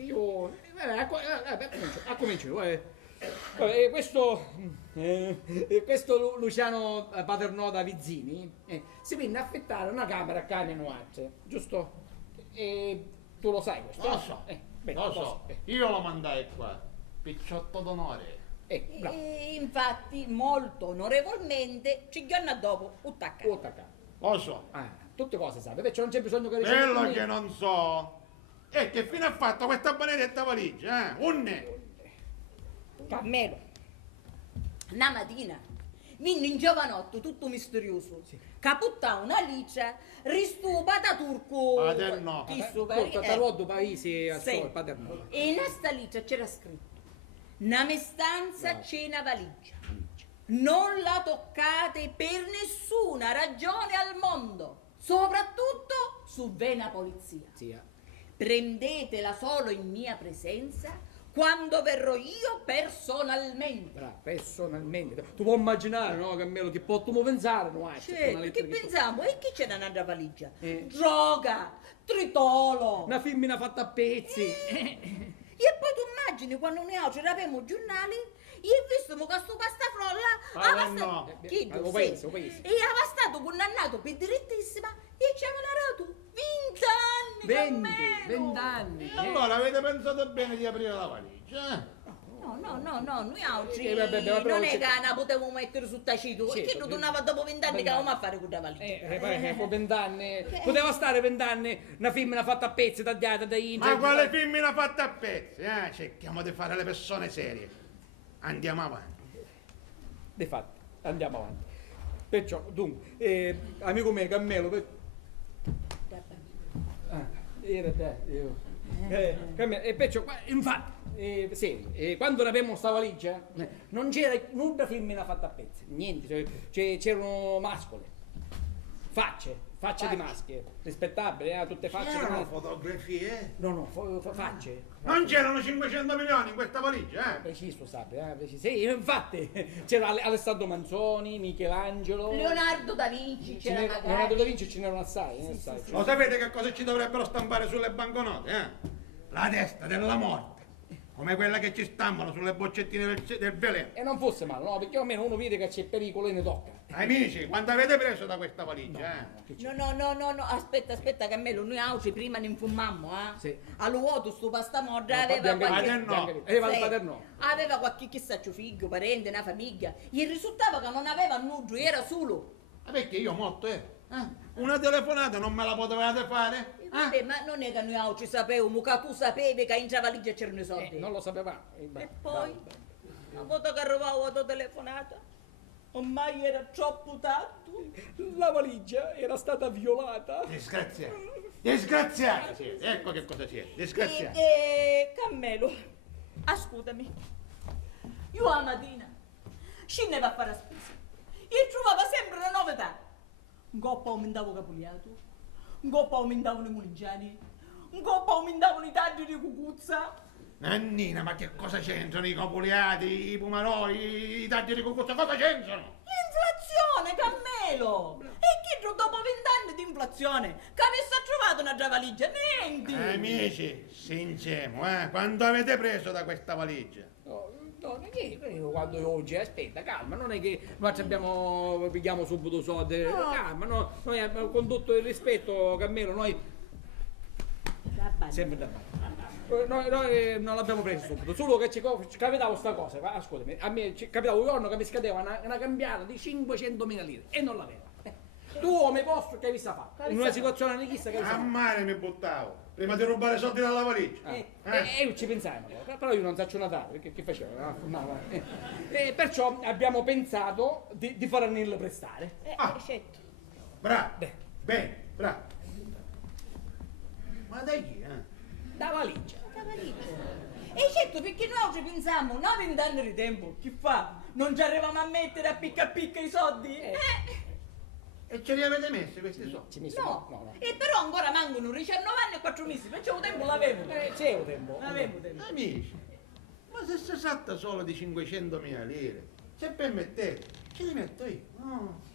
Io... comincio. Questo Luciano Paternò da Vizzini si venne a affittare una camera a Cane Noarte, giusto? E tu lo sai questo? Lo so, bene, lo so. Io lo mandai qua, picciotto d'onore. Bravo. E infatti, molto onorevolmente, 5 anni dopo, attacca. Lo so. Tutte cose sai, perciò non c'è bisogno che Quello che non so è che fine ha fatto questa benedetta valigia, unne. Cammelo, una mattina, vinne in giovanotto, tutto misterioso, caputtà una licia, ristupa da turco. Paternò. Chi su Tarotto paesi al Sì. suo Paternò. E in sta licia c'era scritto, una mestanza cena valigia, non la toccate per nessuna ragione al mondo, soprattutto su vena polizia. Sì. Prendetela solo in mia presenza quando verrò io personalmente. Bravo, personalmente. Tu puoi immaginare, no, Cammelo, che potremmo pensare, no? Certo, che pensiamo? E chi c'è nella valigia? Eh. Droga, tritolo. Una femmina fatta a pezzi. E poi tu immagini quando noi oggi rappiamo giornali e visto che sto pastafrolla no. chi Lo tu paese, sei? lo paese. E aveva stato condannato per direttissima e ci aveva dato 20 anni. 20 anni. Allora avete pensato bene di aprire la valigia? No, noi oggi vabbè, non è che la potevo mettere sul tacito, Sì, perché tu tornava dopo 20 anni che 20 avevamo a fare con la valigia. Poi 20 anni. Poteva stare 20 anni una femmina fatta a pezzi, tagliata da Ma quale femmina fatta a pezzi? Cerchiamo di fare le persone serie. Andiamo avanti. Di fatto, andiamo avanti. Perciò, dunque, amico mio, Cammelo, era te, io. Cammelo, e perciò, infatti, quando abbiamo sta valigia, non c'era nulla femmina fatta a pezzi, niente, c'erano mascole, facce di maschi, rispettabili, tutte facce di C'erano maschi. fotografie? No, facce. Non c'erano 500 milioni in questa valigia, Preciso, sapete, preciso. Sì, infatti, c'era Alessandro Manzoni, Michelangelo. Leonardo da Vinci c'era magari. Leonardo da Vinci ce n'erano assai, assai. Lo sapete che cosa ci dovrebbero stampare sulle banconote, La testa della morte. Come quella che ci stampano sulle boccettine del veleno. E non fosse male, no, perché almeno uno vede che c'è pericolo e ne tocca. Amici, quanto avete preso da questa valigia, No, aspetta Cammelo, noi oggi prima ne infumammo, Sì. All'uoto sto pastamorra No, aveva bianca- qualche... Paternò. Aveva il Sì. Paternò. Aveva qualche chissà figlio, parente, una famiglia. E risultava che non aveva nulla, era solo. Ma perché io molto, Una telefonata non me la potevate fare? Vabbè, ma non è che noi oggi sapevamo, che tu sapevi che in valigia c'erano i soldi. Non lo sapevamo. E poi, una volta che arrivavo alla telefonata, ormai era troppo tardi. La valigia era stata violata. Disgraziato. Disgraziati siete, ecco che cosa siete, disgraziati. Cammelo, ascoltami. Io la mattina scendevo a fare la spesa e trovavo sempre una novità. Un coppo aumentavo capoliato, un coppo aumentavano i muligiani, un coppo aumentavano i tagli di cucuzza. Nannina, ma che cosa c'entrano i capoliati, i pomaroi, i tagli di cucuzza, cosa c'entrano? L'inflazione, Cammelo! E chi dopo 20 anni di inflazione che avesse trovato una già valigia? Niente! Amici, sincero, quando avete preso da questa valigia? No, non è che quando oggi, aspetta, calma, non è che noi pigliamo subito soldi, calma, no, noi abbiamo condotto il rispetto, Cammelo, noi sempre da parte. Noi non l'abbiamo preso subito, solo che ci capitava sta cosa, ascoltami, a me ci capitava un giorno che mi scadeva una cambiata di 500.000 lire e non l'avevo. Tu come posto che hai visto fare? In una situazione di chissà che hai A visto. mare mi buttavo, prima di rubare soldi dalla valigia. E ci pensavamo, però io non faccio Natale, perché che facevo? Perciò abbiamo pensato di farnelo prestare. Certo. Bravo, bene, bravo. Ma da chi, Da valigia. E certo, perché noi ci pensiamo, noi 20 anni di tempo, chi fa? Non ci arriviamo a mettere a picca i soldi? E ce li avete messi questi soldi? No. E però ancora mancano 19 anni e 4 mesi, perciò il tempo l'avevo. C'è un tempo. L'avevo tempo. Amici, ma se si tratta solo di 500.000 lire, se permettete, ce li metto io. No.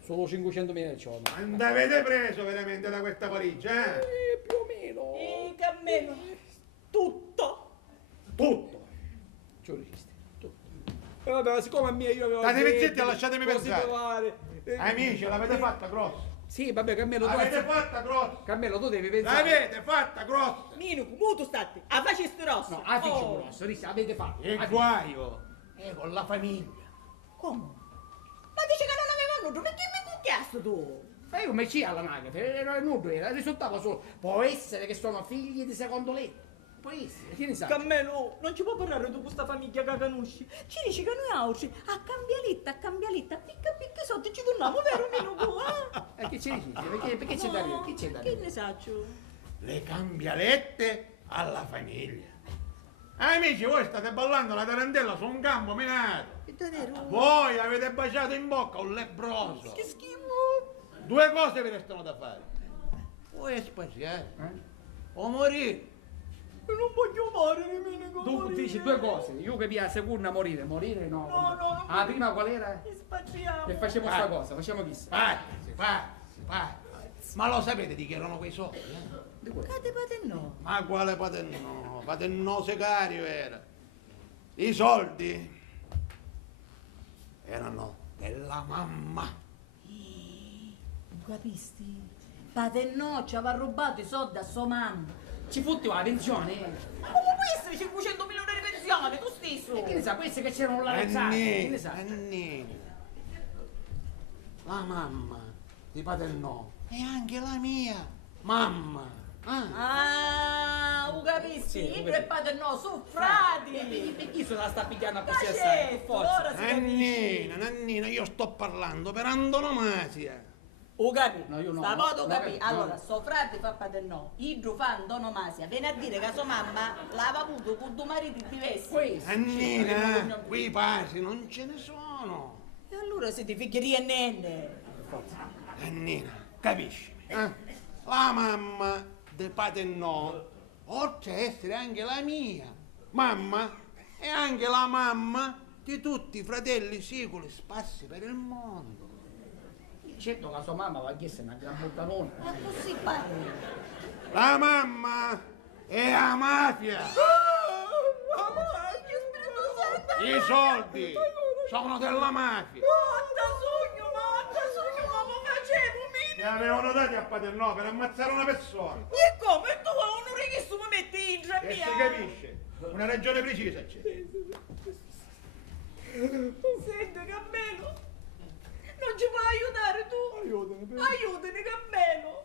Solo 500.000 c'ho. Quando avete preso veramente da questa valigia, Più o meno. Cammelo, tutto. Tutto. Ci ho resiste. Tutto. Vabbè, siccome a me io avevo... State zitti e lasciatemi così pensare. provare. Amici, l'avete fatta grossa. Sì, vabbè, Cammelo, tu... L'avete fatta grossa. Cammelo, tu devi pensare... L'avete fatta grossa. Minu, muto stati, a faceste rosso. No, a ficcio grosso, Rissa, avete fatto. E guaio è con la famiglia. Come? Ma dice che non avevano nudo, perché mi cucchiasto tu? Ma io come c'è all'anagrafe, era nudo, risultava solo... Può essere che sono figli di secondo letto. Può essere, che ne sai? Cammelo, non ci può parlare di questa famiglia che conosci. Ci dici che noi altri, a cambialetta, picca soldi ci torniamo, vero Minu? E che ci dici? Perché c'è da ridere? Che c'è da Che ridere? ne saccio? Le cambialette alla famiglia. Amici, voi state ballando la tarantella su un campo minato. È davvero? Voi avete baciato in bocca un lebbroso. Che schifo! Due cose vi restano da fare. O espaziare, o morire. Non voglio morire, nemmeno Tu dici due cose, io che via seconda morire no. No. La prima qual era? Spaziamo. E facciamo sta cosa, facciamo chissà. Pazzi. Ma lo sapete di chi erano quei soldi? Cade patenno. Ma quale patenno? Patenno secario era. I soldi erano della mamma. Capisti? Patenno ci aveva rubato i soldi a sua mamma. Ci fotti la pensione? Ma come può essere 500 milioni di pensione, tu stesso? E che ne sa, questi che c'erano la rezzata, che ne sa? Annini. La mamma di Paternò è anche la mia mamma. Ah, capisci? Sì, Ibra e Patenno sono frati. E chi se la sta pigliando a Ma questi assai? certo, Forza. ora si capisce. Nannina, io sto parlando per antonomasia. O capi? No, io no, Stavolta no, capi? no. Allora, suo frate fa Patenno, Idro fa antonomasia. Viene a dire che sua mamma l'aveva avuto con due mariti diversi. Questo. Annina, qui pasi non ce ne sono. E allora siete figli di NN. Annina, capiscimi? La mamma di Paternò, oltre a essere anche la mia mamma, è anche la mamma di tutti i fratelli siculi sparsi per il mondo. Certo che la sua mamma va chiesto una gran buttanona. Ma così pare. La mamma è la mafia. I soldi sono della mafia. Li avevano dati a Paternò per ammazzare una persona. E come? Tu non richiesto mi metti in E mia? si capisce, una ragione precisa c'è. Senti, Cammelo, non ci puoi aiutare tu? Aiutami, Cammelo.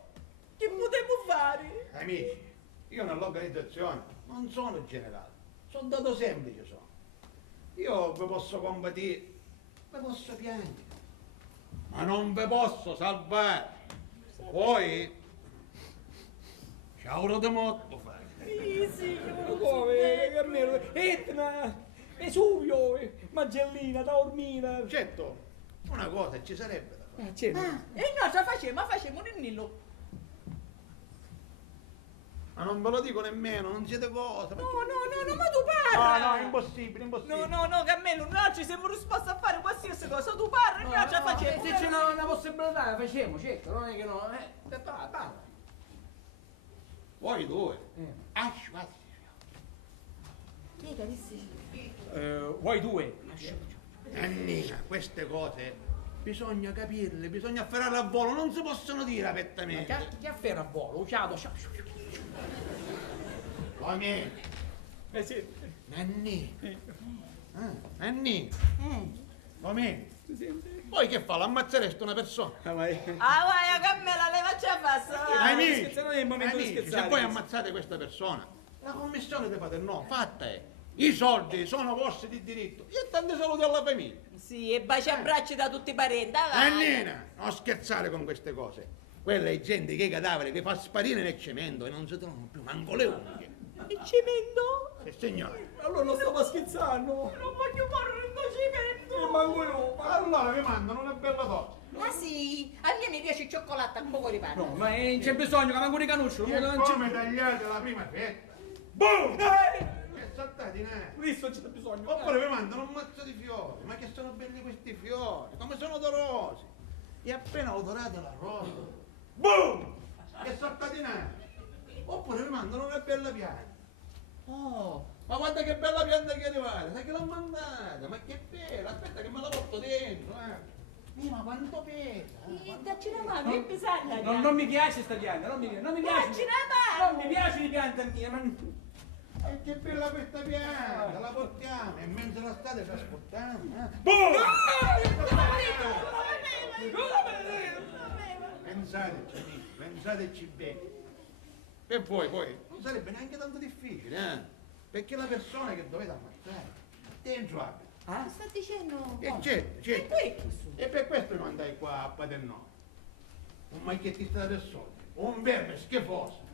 Che potevo fare? Amici, io nell'organizzazione non sono generale, sono dato semplice sono. Io vi posso combattere, vi posso piangere, ma non vi posso salvare. Poi, ciao di molto fare. Ma come, Carmelo? Etna, Vesuvio, Magellina, Taormina. Certo, una cosa ci sarebbe da fare. Certo. E noi ce facciamo nell'illo. Ma non ve lo dico nemmeno, non siete cosa. No, ma tu No, parla! no, impossibile, impossibile. No, Carmelo, noi ci siamo disposti a fare qualsiasi cosa, tu parla e noi ce la facciamo. Se c'è una possibilità la facciamo, certo, non è che no. Parla. Voi due. Asci, Chi è carissimo? Voi due. Annina, queste cose bisogna capirle, bisogna afferrarle a volo, non si possono dire apertamente. Che afferra a volo? Ciao, Come? sì. Nanni. Nanni. Come? Poi che fa? L'ammazzeresti una persona? Ah, vai, Carmela, le faccia passare. Amici, non è il momento di amici, scherzare. se voi ammazzate questa persona, la commissione di fate no, fatta è. I soldi sono vostri di diritto. Io tanti saluti alla famiglia. Sì, e baci abbracci da tutti i parenti. Annina, non scherzare con queste cose. Quella è gente che i cadaveri li fa sparire nel cemento e non si trovano più manco le unghie. Il cemento? Sì, signore. Allora non stiamo scherzando. Non voglio morire in cemento. Manco io. Allora vi mandano una bella dose. Ma sì, a me mi piace il cioccolato a poco di pane. No, ma non c'è bisogno che manco riconosco. E Non c'è. come tagliate la prima fetta? Boom! E saltati, ne? Questo c'è bisogno. Oppure vi mandano un mazzo di fiori. Ma che sono belli questi fiori, come sono odorosi. E appena odorate la rosa, boom! E saltati, ne? Oppure vi mandano una bella pianta. Oh, ma guarda che bella pianta che è arrivata, sai che l'ho mandata? Ma che bella, aspetta che me la porto dentro, ma quanto pesa? Dacci una mano, che bisogna. Non mi piace sta pianta, non mi piace. Dacci una mano. Non mi piace di pianta mia, ma... E che bella questa pianta, la portiamo e in mezzo alla strada trasportiamo, Boom! Pensateci, amici, pensateci bene. E poi, non sarebbe neanche tanto difficile, Perché la persona che dovete ammazzare, dentro abita. Ah, sta dicendo? E certo. E poi chi su? E per questo mi mandai qua a Paternò. Un macchiettista del soldi, un verme schifoso.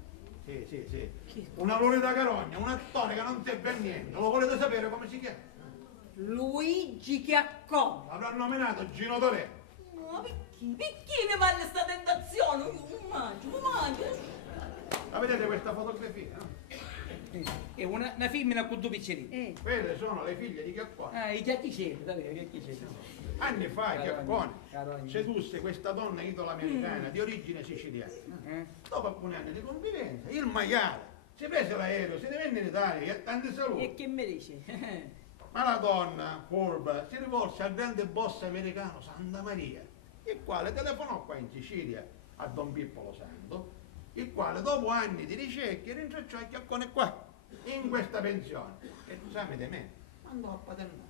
Sì. Una lore da carogna, un attore che non serve a niente. Lo volete sapere come si chiama? Luigi Chiaccone. L'avrà nominato Gino Torè. Ma perché mi manda sta tentazione? Io mi mangio. La vedete questa fotografia, no? È una femmina con due piccerini. Quelle sono le figlie di Chiaccone. Ah, i chiacchicelli, davvero, i chiacchicelli. Anni fa Chiaccone Carogna. sedusse questa donna italo-americana di origine siciliana. Dopo alcuni anni di convivenza, il maiale si prese l'aereo, se ne venne in Italia e tanti E saluti. che mi dice? Ma la donna, furba, si rivolse al grande boss americano Santa Maria, il quale telefonò qua in Sicilia a Don Pippolo Santo, il quale dopo anni di ricerche rintracciò il Chiaccone qua, in questa pensione. E tramite me andò a Paternò.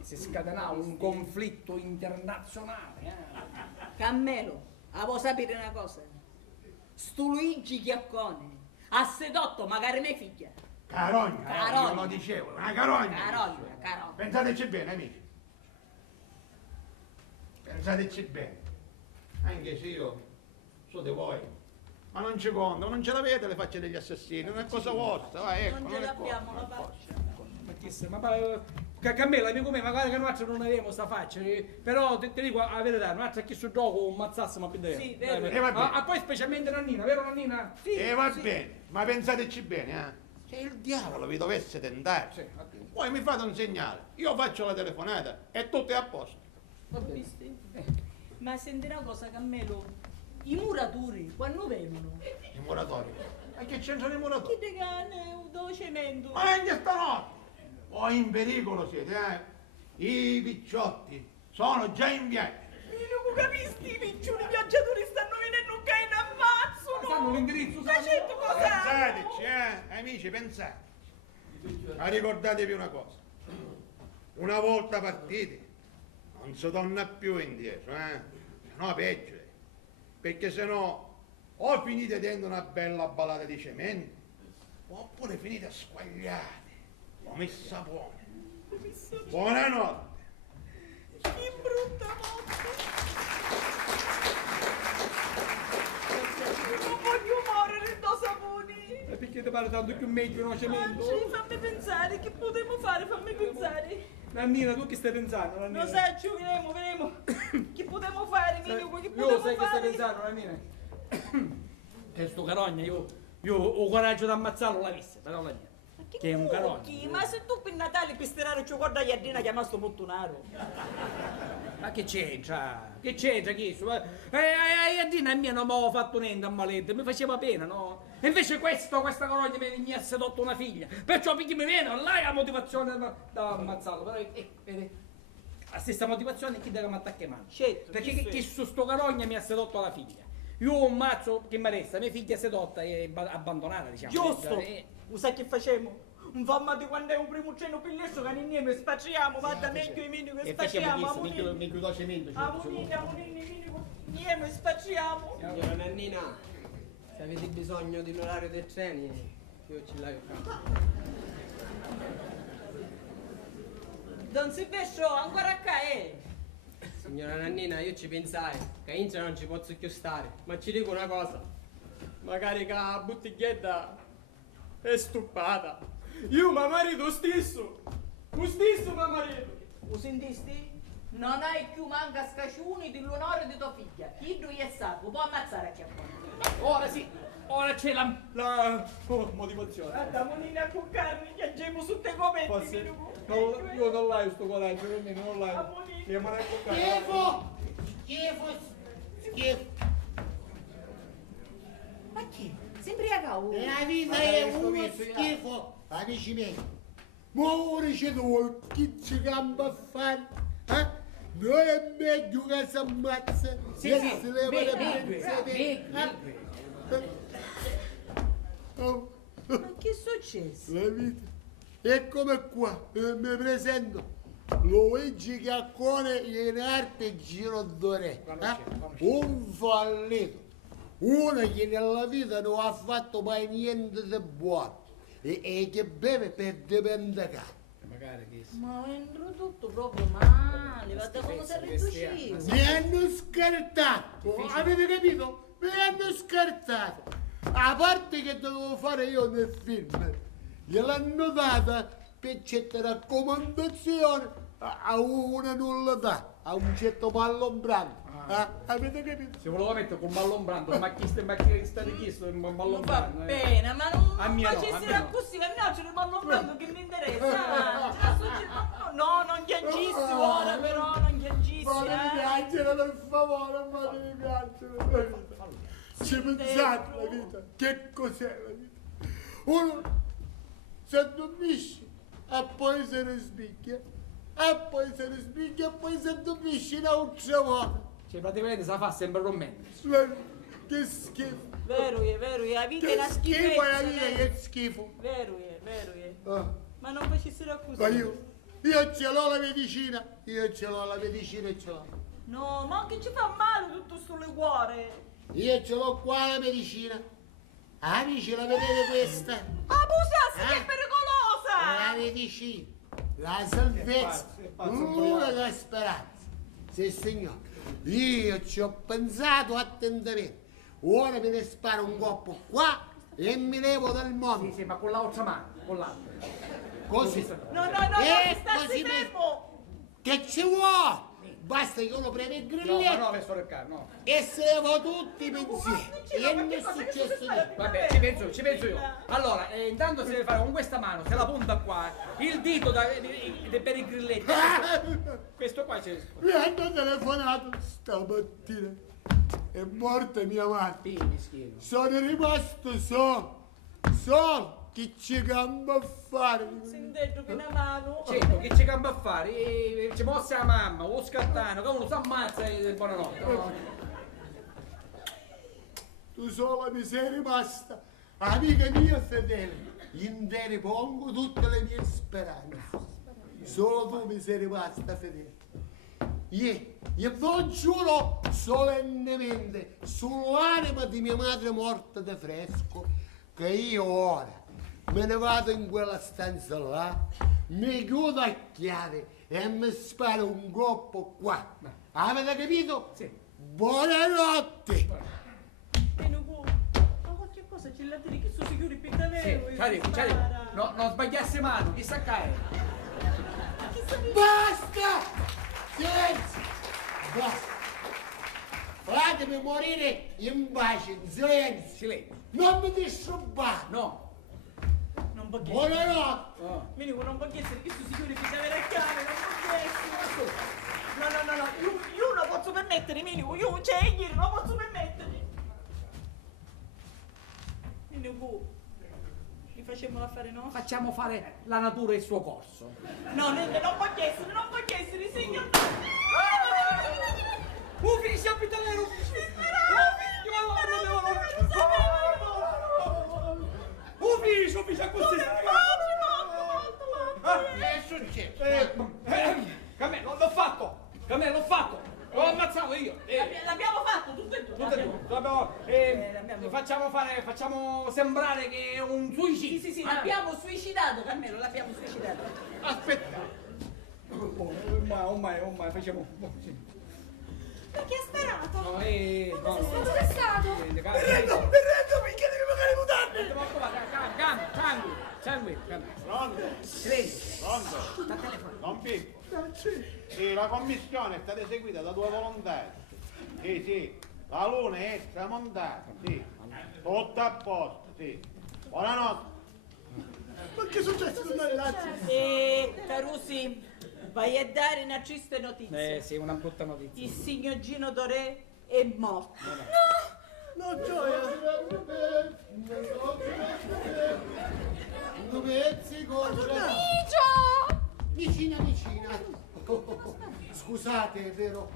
Si scatenò un conflitto internazionale. Cammelo, vuoi sapere una cosa? Sto Luigi Chiaccone ha sedotto magari mia figlia. Carogna, io lo dicevo, una carogna. Carogna. Pensateci bene, amici. Pensateci bene. Anche se io so di voi, ma non ci conto, non ce l'avete le facce degli assassini, non è cosa vostra, va, ecco. Non ce è l'abbiamo cosa, la non è faccia. Ma che se, Cammella, amico mio, magari che noi non abbiamo sta faccia, però ti dico la verità, noi a chi su gioco un mazzasso ma più Sì, vero. Poi specialmente Nannina, vero Nannina? Sì, E va bene, ma pensateci bene, Se il diavolo vi dovesse tentare, Sì, poi mi fate un segnale, io faccio la telefonata e tutto è a posto. Visti? Ma senti una cosa, Cammelo, i muratori quando vengono? I muratori. Ma che c'entrano i muratori? Chi te cane, do cemento? Ma anche stanotte! Poi in pericolo siete, I picciotti sono già in viaggio. Non capisci, i piccioni viaggiatori stanno venendo un cane ammazzano! sanno l'indirizzo, Ma certo cosa? Pensateci, amici, pensate. Ma ricordatevi una cosa. Una volta partiti, non si torna più indietro, Se no peggio. Perché se no, o finite dentro una bella ballata di cemento, oppure finite squagliati, come il sapone. Buonanotte. Che brutta notte! Perché ti pare tanto più meglio, no, cemento? Oggi fammi pensare, che potremmo fare, fammi pensare. Nannina, tu che stai pensando, Nannina? Non sai, ci vedremo. Che potremmo fare, Emilio, che Io potremmo sai che stai fare? pensando, Nannina? E sto carogna, io ho coraggio di ammazzarlo la vista, però la mia. Che è un carogna. Ma se tu per Natale per sterare ci guarda Iardina chiamato Mottunaro. Ma che c'entra? Che c'entra questo? Iardina mia non mi aveva fatto niente a malente, mi faceva pena, no? E invece questa carogna mi ha sedotto una figlia. Perciò perché mi viene là la motivazione da ammazzarlo. Però, vedi, la stessa motivazione chi deve attaccare mano. Certo, Perché chi chi su sto carogna mi ha sedotto la figlia. Io ho un mazzo che mi resta, mia figlia sedotta e abbandonata, diciamo. Giusto! Sai che facciamo? Un famma di quando è un primo cenno pigliasso che insieme spacciamo, guarda meglio i mini che spacciamo, amunini, chiudo cemento. insieme spacciamo. Signora Nannina, se avete bisogno di un orario dei treni, io ce l'ho qua. Don Silvestro, ancora qua, Signora Nannina, io ci pensai, che in non ci posso più stare, ma ci dico una cosa, magari che la bottiglietta è stuppata. Io mi marito stesso, mi marito. Lo sentisti? Non hai più manca scacciuni dell'onore di tua figlia. Chi lui è stato? Può ammazzare a chi Ora sì, ora c'è la motivazione. Guarda, monina a cuccarmi, che aggiamo su te commenti. Forse io non l'hai sto coraggio, per me non l'hai. Io me ne Schifo! Schifo! Ma chi? Si imbriaca uno. La vita è uno schifo, amici miei. Ma ora c'è tu, chi ci gamba a fare? Non è meglio che si ammazza Sì, e sì, si leva le beh, Ma che è successo? La vita è come qua, mi presento. Luigi Caccone in arte Giro Dorè, un fallito, uno che nella vita non ha fatto mai niente di buono e che beve per dipendere. Magari che Ma entro tutto proprio male, guarda come si è riducito. Mi hanno scartato, avete capito? Mi hanno scartato. A parte che dovevo fare io nel film, gliel'hanno data per certe raccomandazioni a una nullità, a un certo pallombrante. Avete capito? se volevo mettere con ballon brando, ma chi sta richiesto un ballon Non va brando? bene, ma non A mia no, facessi a mia no. così, a me ce ne vanno prendo che mi interessa. No, non ghiaggissi ora però, non ghiaggissi, Ma mi piacciono per favore, ma mi piacciono. Ci pensate la vita? Che cos'è la vita? Uno si addormisce e poi se ne spicchia, e poi se ne spicchia e poi si addormisce un'altra volta. Cioè praticamente se la fa sempre romendo. Che schifo. Vero, la vita è Che una schifo schifezza. è la vita, che schifo. Vero. Ah, Ma non facessero così. ma io ce l'ho la medicina, io ce l'ho la medicina e ce l'ho. No, ma che ci fa male tutto sto cuore? Io ce l'ho qua la medicina. Amici, la vedete questa? Abusassi, che è pericolosa! La medicina, la salvezza, l'unica speranza. Sì, signore. Io ci ho pensato attentamente. Ora me ne sparo un colpo qua e mi levo dal mondo. Sì, ma con l'altra mano, con l'altra. Così. No, stassi così fermo! Che ci vuole? Basta che uno preme il No, ma grilletto no, verso il carro, no. e se levo tutti i pensieri. E non è successo niente. Vabbè, ci penso io. Allora, intanto si deve fare con questa mano, se la punta qua, il dito per i grilletti. Questo qua c'è. Mi hanno telefonato stamattina. È morta mia madre. Sì, mischino. Sono rimasto solo. Chi ci gamba a fare? Sentendo che una mano. Certo, che c'è campo a fare? Ci possa la mamma, o scattano, che uno si ammazza e buonanotte. No? Tu sola mi sei rimasta, amica mia fedele. In te ne pongo tutte le mie speranze. Solo tu mi sei rimasta fedele. Io ve lo giuro solennemente sull'anima di mia madre morta da fresco che io ora me ne vado in quella stanza là, mi chiudo a chiave e mi sparo un colpo qua. Avete capito? Sì. Buonanotte! Ma che cosa c'è la dire? Che sono sicuri piccavero? Sì, ci arrivo. No, non sbagliasse mano, chissà che. Basta! Silenzio! Basta! Fatemi morire in pace, silenzio! Silenzio. Non mi disturbate! No. Non può chiedere. Buonanotte! No. Mi dico, non può chiedere che sono sicuri piccavero a cane, non può chiedere. No, io non posso permettere, mi dico, io cioè, ieri non posso permettere. Mi dico, li facciamo a fare no? Facciamo fare la natura il suo corso. No, non può chiedere, signor. Finisce a pitalero! Finisce così! Che è successo? Cammello, l'ho fatto! Cammello, l'ho fatto! L'ho ammazzato io! L'abbiamo fatto, tutto e due. Facciamo sembrare che è un suicidio! Sì, l'abbiamo suicidato, Carmelo, l'abbiamo suicidato. Aspetta. Ormai, facciamo... Ma chi ha sparato? No, Dove è stato? Mi rendo, perché devi pagare le mutande? Sangue. Pronto? Silenzio. Pronto? Non Pippo. Sì, la commissione è stata eseguita da 2 volontari. Sì, la luna è tramontata, sì. Tutto a posto, sì. Buonanotte. Ma che è successo con noi ragazzi? Carusi, vai a dare una triste notizia. Sì, una brutta notizia. Il signor Gino Doré è morto. No, gioia. Dov'ezzi cosa? Vicina. Scusate, è vero,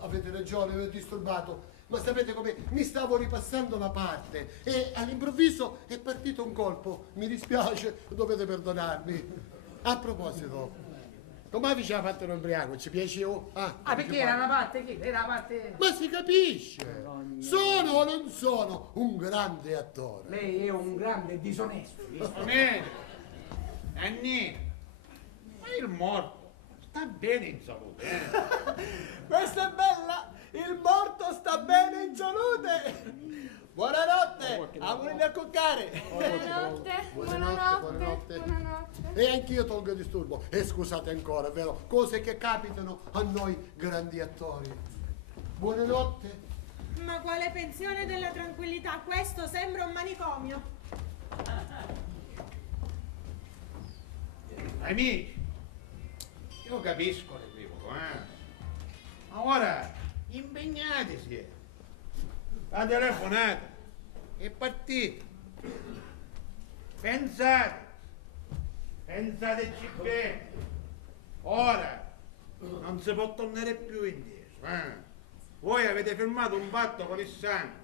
avete ragione, vi ho disturbato, ma sapete come? Mi stavo ripassando la parte e all'improvviso è partito un colpo. Mi dispiace, dovete perdonarmi. A proposito, come vi ce la fatta un ubriaco? Ci piaceva? Perché era una parte? Che era una parte? Ma si capisce! Sono o non sono un grande attore? Lei è un grande disonesto. Anni, ma il morto sta bene in salute, Questa è bella! Il morto sta bene in salute! Buonanotte! Auguri a coccare! Buonanotte. E anch'io tolgo il disturbo. E scusate ancora, è vero? Cose che capitano a noi grandi attori. Buonanotte. Ma quale pensione della tranquillità? Questo sembra un manicomio. Amici, io capisco l'equivoco, ma ora impegnatisi. La telefonata è partita. Pensateci bene. Ora non si può tornare più indietro. Voi avete firmato un patto con il sangue.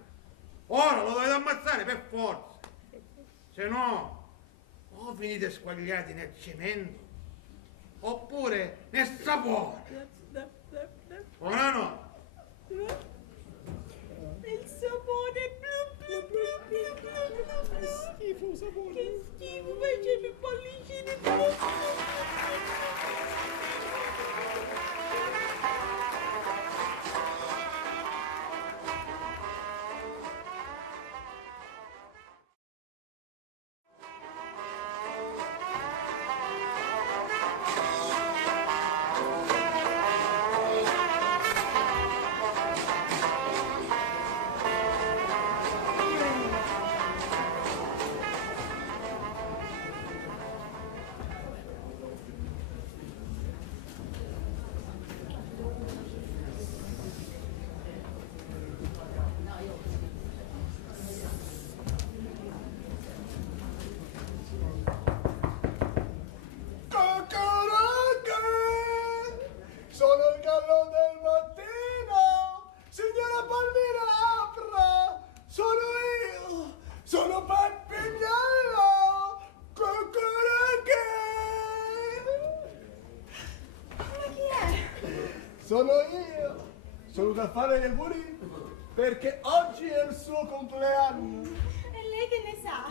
Ora lo dovete ammazzare per forza. Se no, o finite squagliati nel cemento, oppure nel sapone. Buonanotte. Il sapone blu. Che schifo sapone. Che schifo, invece i pollicini blu. Sono il gallo del mattino! Signora Palmira, apra! Sono io! Sono Peppignello! Cucuracche! Ma chi è? Sono io! Sono venuto a fare gli auguri perché oggi è il suo compleanno! E lei che ne sa?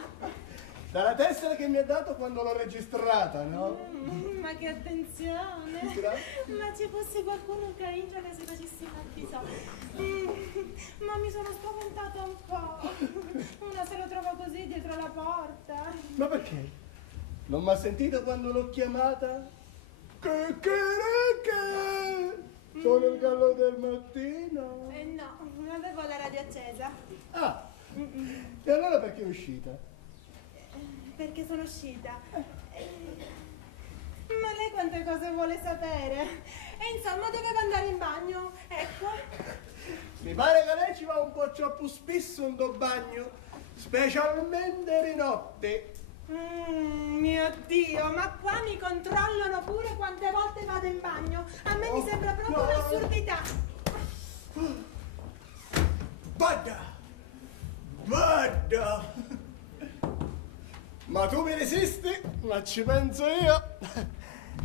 Dalla tessera che mi ha dato quando l'ho registrata, no? Ma che attenzione! Ma ci fosse qualcuno in Carigia che si facesse fatti ma mi sono spaventata un po'. Una se lo trova così dietro la porta. Ma perché? Non mi ha sentito quando l'ho chiamata? Che? Sono il gallo del mattino. No, non avevo la radio accesa. Ah, e allora perché è uscita? Perché sono uscita. Ma lei quante cose vuole sapere? E insomma doveva andare in bagno, ecco. Mi pare che lei ci va un po' troppo spesso in do bagno, specialmente di notte. Mio Dio, ma qua mi controllano pure quante volte vado in bagno. A me mi sembra proprio un'assurdità. Guarda! Ma tu mi resisti? Ma ci penso io.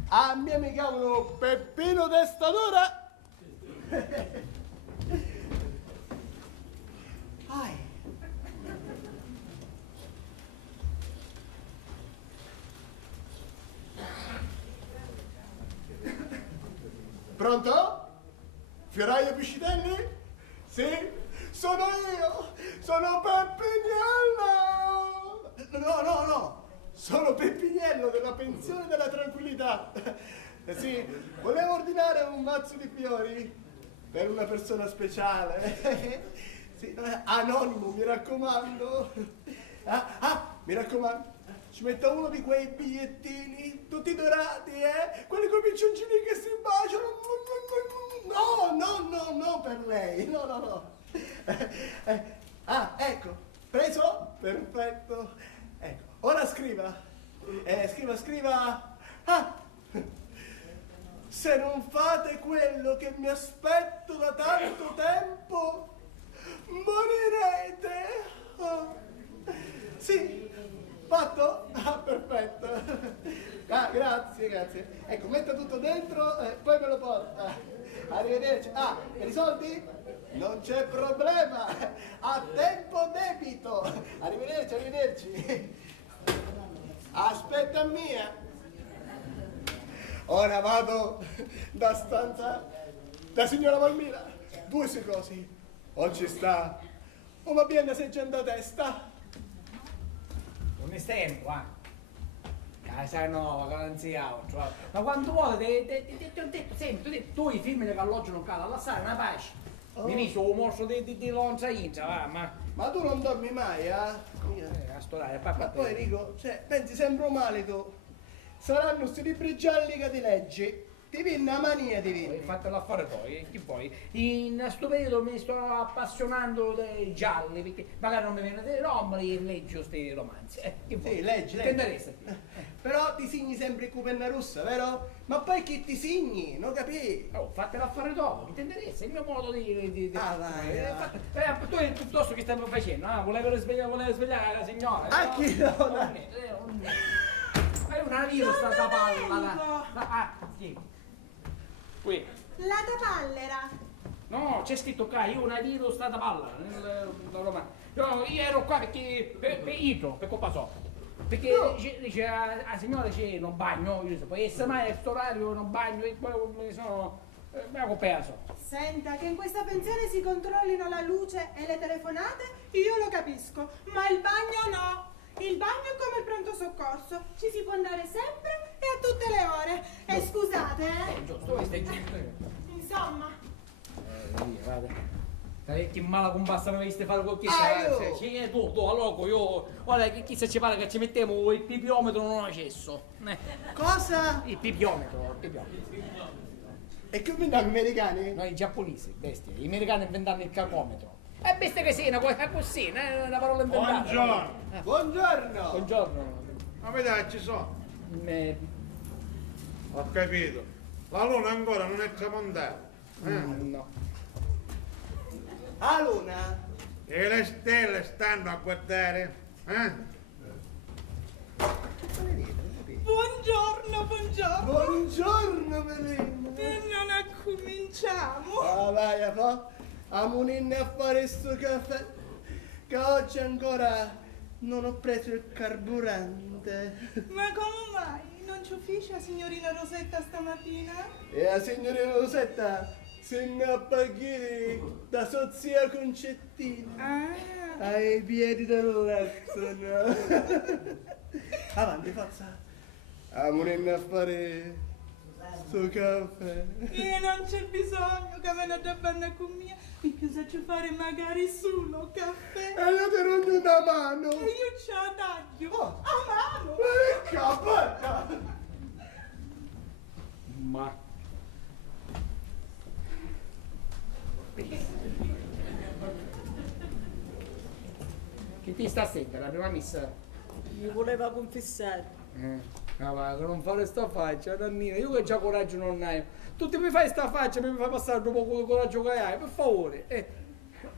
A me mi chiamano Peppino Testadora. Pronto? Fioraio Piscitelli? Sì, sono io! Sono Peppignello! No! Sono Peppignello della pensione della tranquillità. Sì, volevo ordinare un mazzo di fiori per una persona speciale. Sì, anonimo, mi raccomando. Mi raccomando. Ci metto uno di quei bigliettini, tutti dorati, quelli con i piccioncini che si baciano. No, per lei. No. Ecco, preso? Perfetto. Ecco, ora scriva. Scriva. Se non fate quello che mi aspetto da tanto tempo, morirete. Sì. Fatto? Perfetto. Grazie. Ecco, metta tutto dentro e poi me lo porta. Arrivederci. Per i soldi? Non c'è problema. A tempo debito. Arrivederci. Aspetta mia. Ora vado da stanza da signora Palmira. 2 secondi. O ci sta o va bene se c'è da testa. Non stai qua. Casa nuova, garanzia. Ma quando vuole, ti ho detto sempre, tu i film che alloggiano qua, lasciare una pace. Mi visto un morso di lonza inza, va, ma tu non dormi mai, a storare, Ma poi Rico, pensi sempre male tu. Saranno sti libri gialli che ti leggi. Ti viene una mania di vino. Hai fatto l'affare poi, chi poi? In sto periodo mi sto appassionando dei gialli, perché magari non mi viene dei romani e leggio questi romanzi. Che vuoi? Sì, leggi. Che interessa? Però ti segni sempre con penna rossa, vero? Ma poi chi ti segni? Non capisci? Oh, fate l'affare dopo, che ti interessa? Il mio modo di... vai. Tu piuttosto che stai facendo? Volevo svegliare la signora. Chi no? Fai una virus sta palla. Sì. Qui. La tapallera. No, c'è scritto qua, io una virus sta palla. Io ero qua perché per colpa sua. Perché dice la signora c'è non bagno, io so, poi essere mai a questo orario non bagno e poi mi sono perso. Senta, che in questa pensione si controllino la luce e le telefonate, io lo capisco, ma il bagno no. Il bagno è come il pronto soccorso, ci si può andare sempre e a tutte le ore. E scusate, Giusto, questo è giusto. Insomma. Via, che mala compassa mi aveste fare con chissà. Sì, tu, allora io. Guarda, che chissà ci pare che ci mettiamo il pipiometro non accesso. Cosa? Il pipiometro. E che vengono gli americani? No, i giapponesi, bestie. Gli americani inventano il cacometro. È bestia che sia, una cosa così, una parola inventata. Buongiorno. Ma vedi, ci sono. Ho capito. La luna ancora non è tramontata. No. La luna? E le stelle stanno a guardare? Buongiorno. Buongiorno, Belina. E non cominciamo. Vai, a muninne a fare sto caffè, che oggi ancora non ho preso il carburante. Ma come mai? Non ci ufficia signorina Rosetta stamattina? E la signorina Rosetta se ne a pagare da sua zia Concettina. Ah, Ai piedi del letto, no? Avanti, forza. Amore a fare sto caffè. e non c'è bisogno che me ne debbano con mia, perché se ci fare magari solo caffè. E io ti rogno una mano. E io ce la taglio Oh. a mano. Capata. Ma... Che ti sta a sentire, la prima messa? Mi voleva confessare. Va, che non fare sta faccia, Nannina, io che già coraggio non hai. Tu ti mi fai sta faccia, mi fai passare un po' di coraggio che hai, per favore.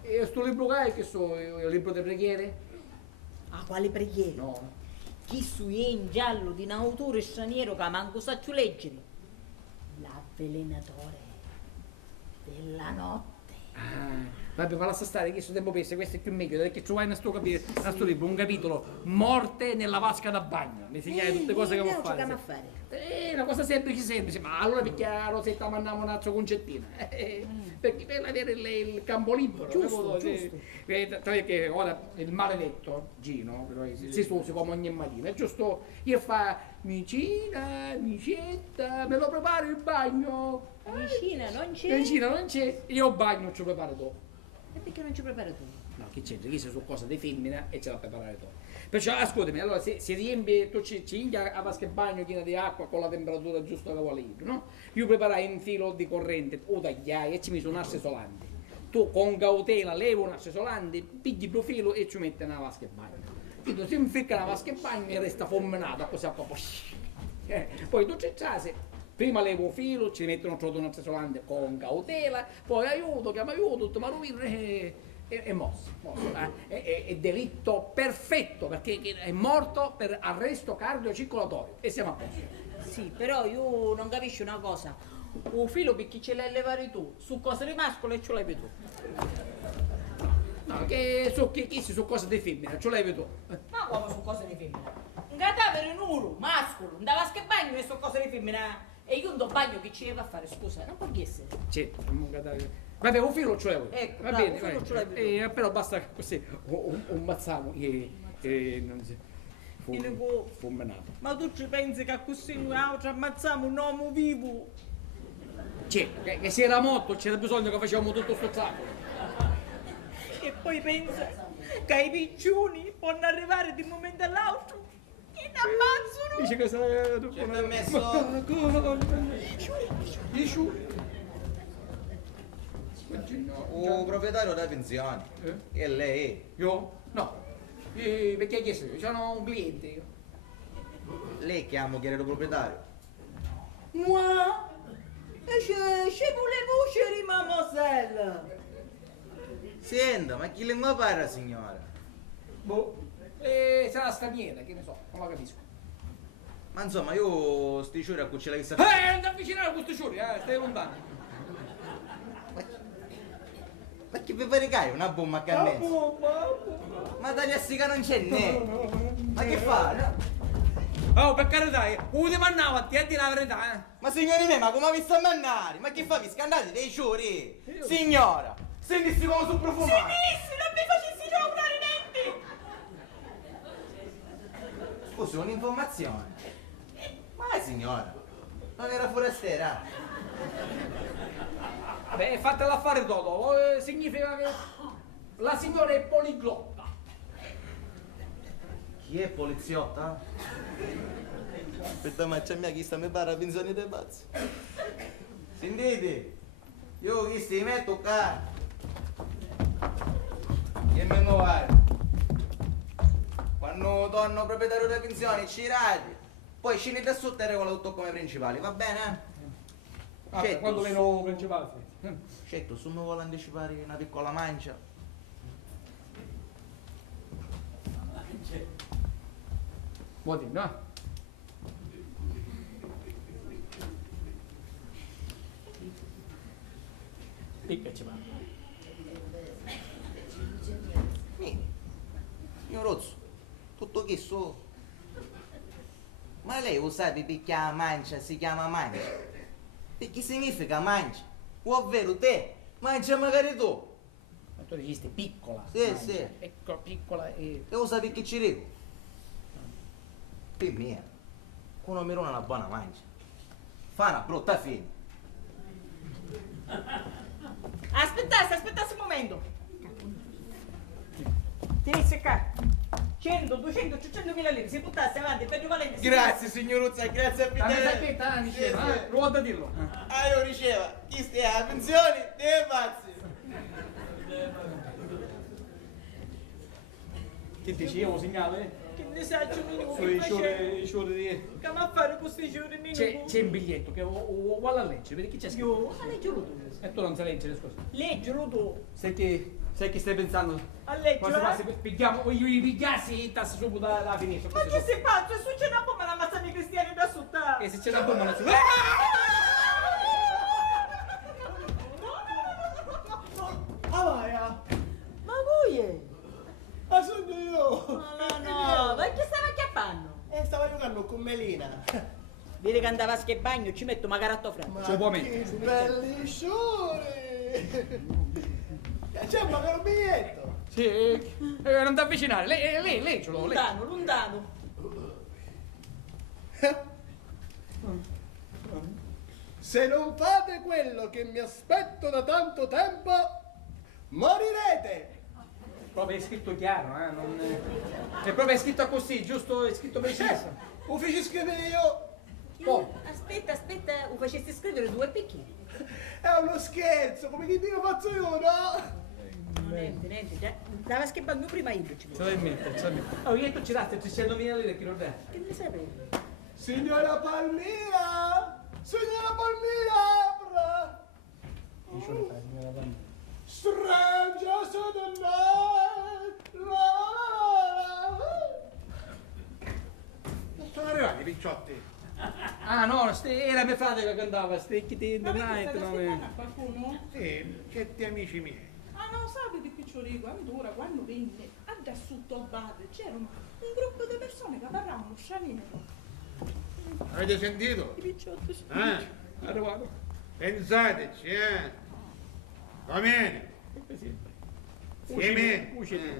E sto libro che hai, che so, il libro di preghiere? Ah, quale preghiera? No. Chi su è in giallo di un autore straniero che manco sa più leggere? L'avvelenatore della notte. Vabbè, ma lascia stare che sto tempo pensa, questo è più meglio, perché tu hai nel sto libro un capitolo, morte nella vasca da bagno, mi segnali tutte cose che devo fare. È una cosa semplice, ma allora perché a Rosetta mandiamo un altro concettino? Perché per avere il campo libero, Giusto. Perché ora il maledetto Gino, si studia come ogni mattina, è giusto, io fa micetta, me lo prepari il bagno? Vicina non c'è? Vicina non c'è, io bagno ci preparo dopo. E perché non ci prepari tu? No, che c'entra? Chi su cose di femmina e ce la preparare tu. Perciò ascoltami, allora si riempie, tu ci inghia a vasca e bagno piena di acqua con la temperatura giusta che vuole io, no? Io preparai un filo di corrente, o tagliai e ci metto un asse isolante. Tu con cautela levi un asse isolante, pigli il profilo e ci metti nella vasca e bagno. Quindi si inficca nella vasca e bagno e resta fulminato, così a poco. Poi tu ci trasi. Prima levo filo, ci mettono un asse isolante con cautela, poi chiamo aiuto, tutto marovino è mosso. È delitto perfetto perché è morto per arresto cardiocircolatorio e siamo a posto. Sì, però io non capisco una cosa. Un filo perché ce l'hai levare tu, su cose di mascolo e ce l'hai tu. No, che su cose di femmina, ce l'hai tu. Ma come su cose di femmina? Un cadavere nero, mascolo, un da vasca e bagno e su cose di femmina. E io non bagno che ci va a fare, scusa, non può essere. Certo, un cadavere. Vabbè, un filo ce l'avevo. Ecco, va bravo, bene, un filo vai. ce l'avevo. Però basta così, un mazzamo e non si... fulminato. Ma tu ci pensi che così noi altri ammazziamo un uomo vivo? Certo, che se era morto c'era bisogno che facevamo tutto sto trappo. E poi pensa che i piccioni possono arrivare di un momento all'altro e ne ammazzano. Dice che sarà... Ci ha messo un proprietario da pensione. E lei? Io? No. Perché hai chiesto io? C'ho un cliente io. Lei chiamo chi era il proprietario? Ma? E c'è pure voce di mamosella. Senta, ma chi lingua parla, signora? Boh. Sarà straniera, che ne so, non la capisco. Ma insomma, io sti ciuri a cui ce l'hai vista. Non ti avvicinare a questo ciuri, stai lontano. Ma che vi pare una bomba che a mezzo? Ma dagli a sti che non c'è niente. Ma che fa? No? Oh, per carità, ti mannavo a te a dire la verità, Ma signori miei, ma come vi sta a mannare? Ma che fa? Vi scandate dei ciuri? Signora, sentissi come sono profumato. Sinissi, non mi facessi lavorare i denti! Scusi, un'informazione. Ma signora, non era forastera. Vabbè, fatela fare tutto, significa che la signora è poliglotta. Chi è poliziotta? Aspetta, ma c'è mia chi sta mi parla pensione dei pazzi. Sentite, io chi si metto qua. Che me ne vai? Quando torno proprietario della pensione, ci radi. Poi scende da sotto e regola tutto come principali, va bene? Certo, Quando meno principale. Certo, se mi vuole anticipare una piccola mancia. Vuoi dire, no? Piccaci, va. Signor Rozzo, tutto che so. Ma lei lo sa perché la mancia si chiama mancia? Perché significa mancia, ovvero te, mangia magari tu. Ma tu dijiste piccola. Sì, mancia. sì. Ecco, piccola e... E lo sa perché ci dico? Per me, con un mirone una buona mancia, fa una brutta fine. Aspettasse un momento. Tieni seccato. 100, 200, 500 mila lire, si buttasse avanti per rivalente. Grazie signoruzza, grazie a Ma mi te. sapete, diceva, ruota dirlo. Ah, io diceva, chi stia a pensione, deve pazzi. Che dicevo, segnale? Che ne sai, minimo Sui sciore di... Che ma fare questi giorni minimo? C'è un biglietto che vuole a leggere, vedi chi c'è scritto? Io, ma leggilo tu. E tu non sai leggere, scusa. Leggilo tu. Sai che stai pensando? A leggere, Quasi pigliamo, io pigliassi, tassi subito da finisce. Ma che sei pazzo? E se c'è una bomba la mazza di cristiani da sotto? E se c'è una bomba non si... Avaia! Ma voi è? Ah, sono io! No, ma che stava acchiappando? Stavo giocando con Melina. Vedi che andava a bagno, ci metto magari a freddo. Ma Ce può che mettere. belliscione! C'è magari un biglietto! Sì, non ti avvicinare, lei ce l'ho, lei. Lontano. Se non fate quello che mi aspetto da tanto tempo, morirete! Proprio è scritto chiaro, non... È proprio scritto così, giusto? È scritto preciso. Ufficio scrivere io! Poi, Aspetta, lo facesti scrivere 2 picchi. È uno scherzo, come ti dico faccio io, no? Niente, già. Stava scheppando prima io. ce l'hai in mente. Oh, io tu ci date 300.000 lire che non dai. Che ne sapevi? Signora Palmira! Signora Palmira! Strangers of the night! La, la, la. Sono arrivati i picciotti. Ah no, era mio fratello che cantava, Sticky in the night. Qualcuno? Sì, certi amici miei. Ah, non sapete che ci dico, allora quando venne adesso al bar c'era un gruppo di persone che parlavano straniero. Avete sentito? I picciotti sono. Arrivato. Pensateci, Va bene.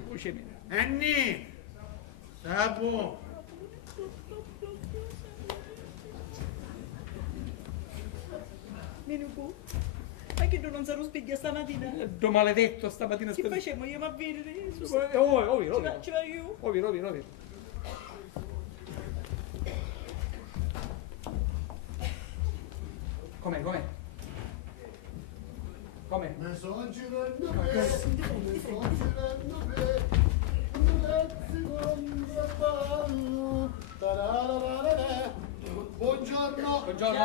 Uscimi. Anni! Sabu! Vieni un po'. Ma che tu non sarò spiglia stamattina? T'ho maledetto stamattina. Che facciamo io a vedere? Ovvio. Ci vai io? Ovvio. Com'è? Mi sono girando per un pezzo contrabballo. Tarararara. Buongiorno. Buongiorno.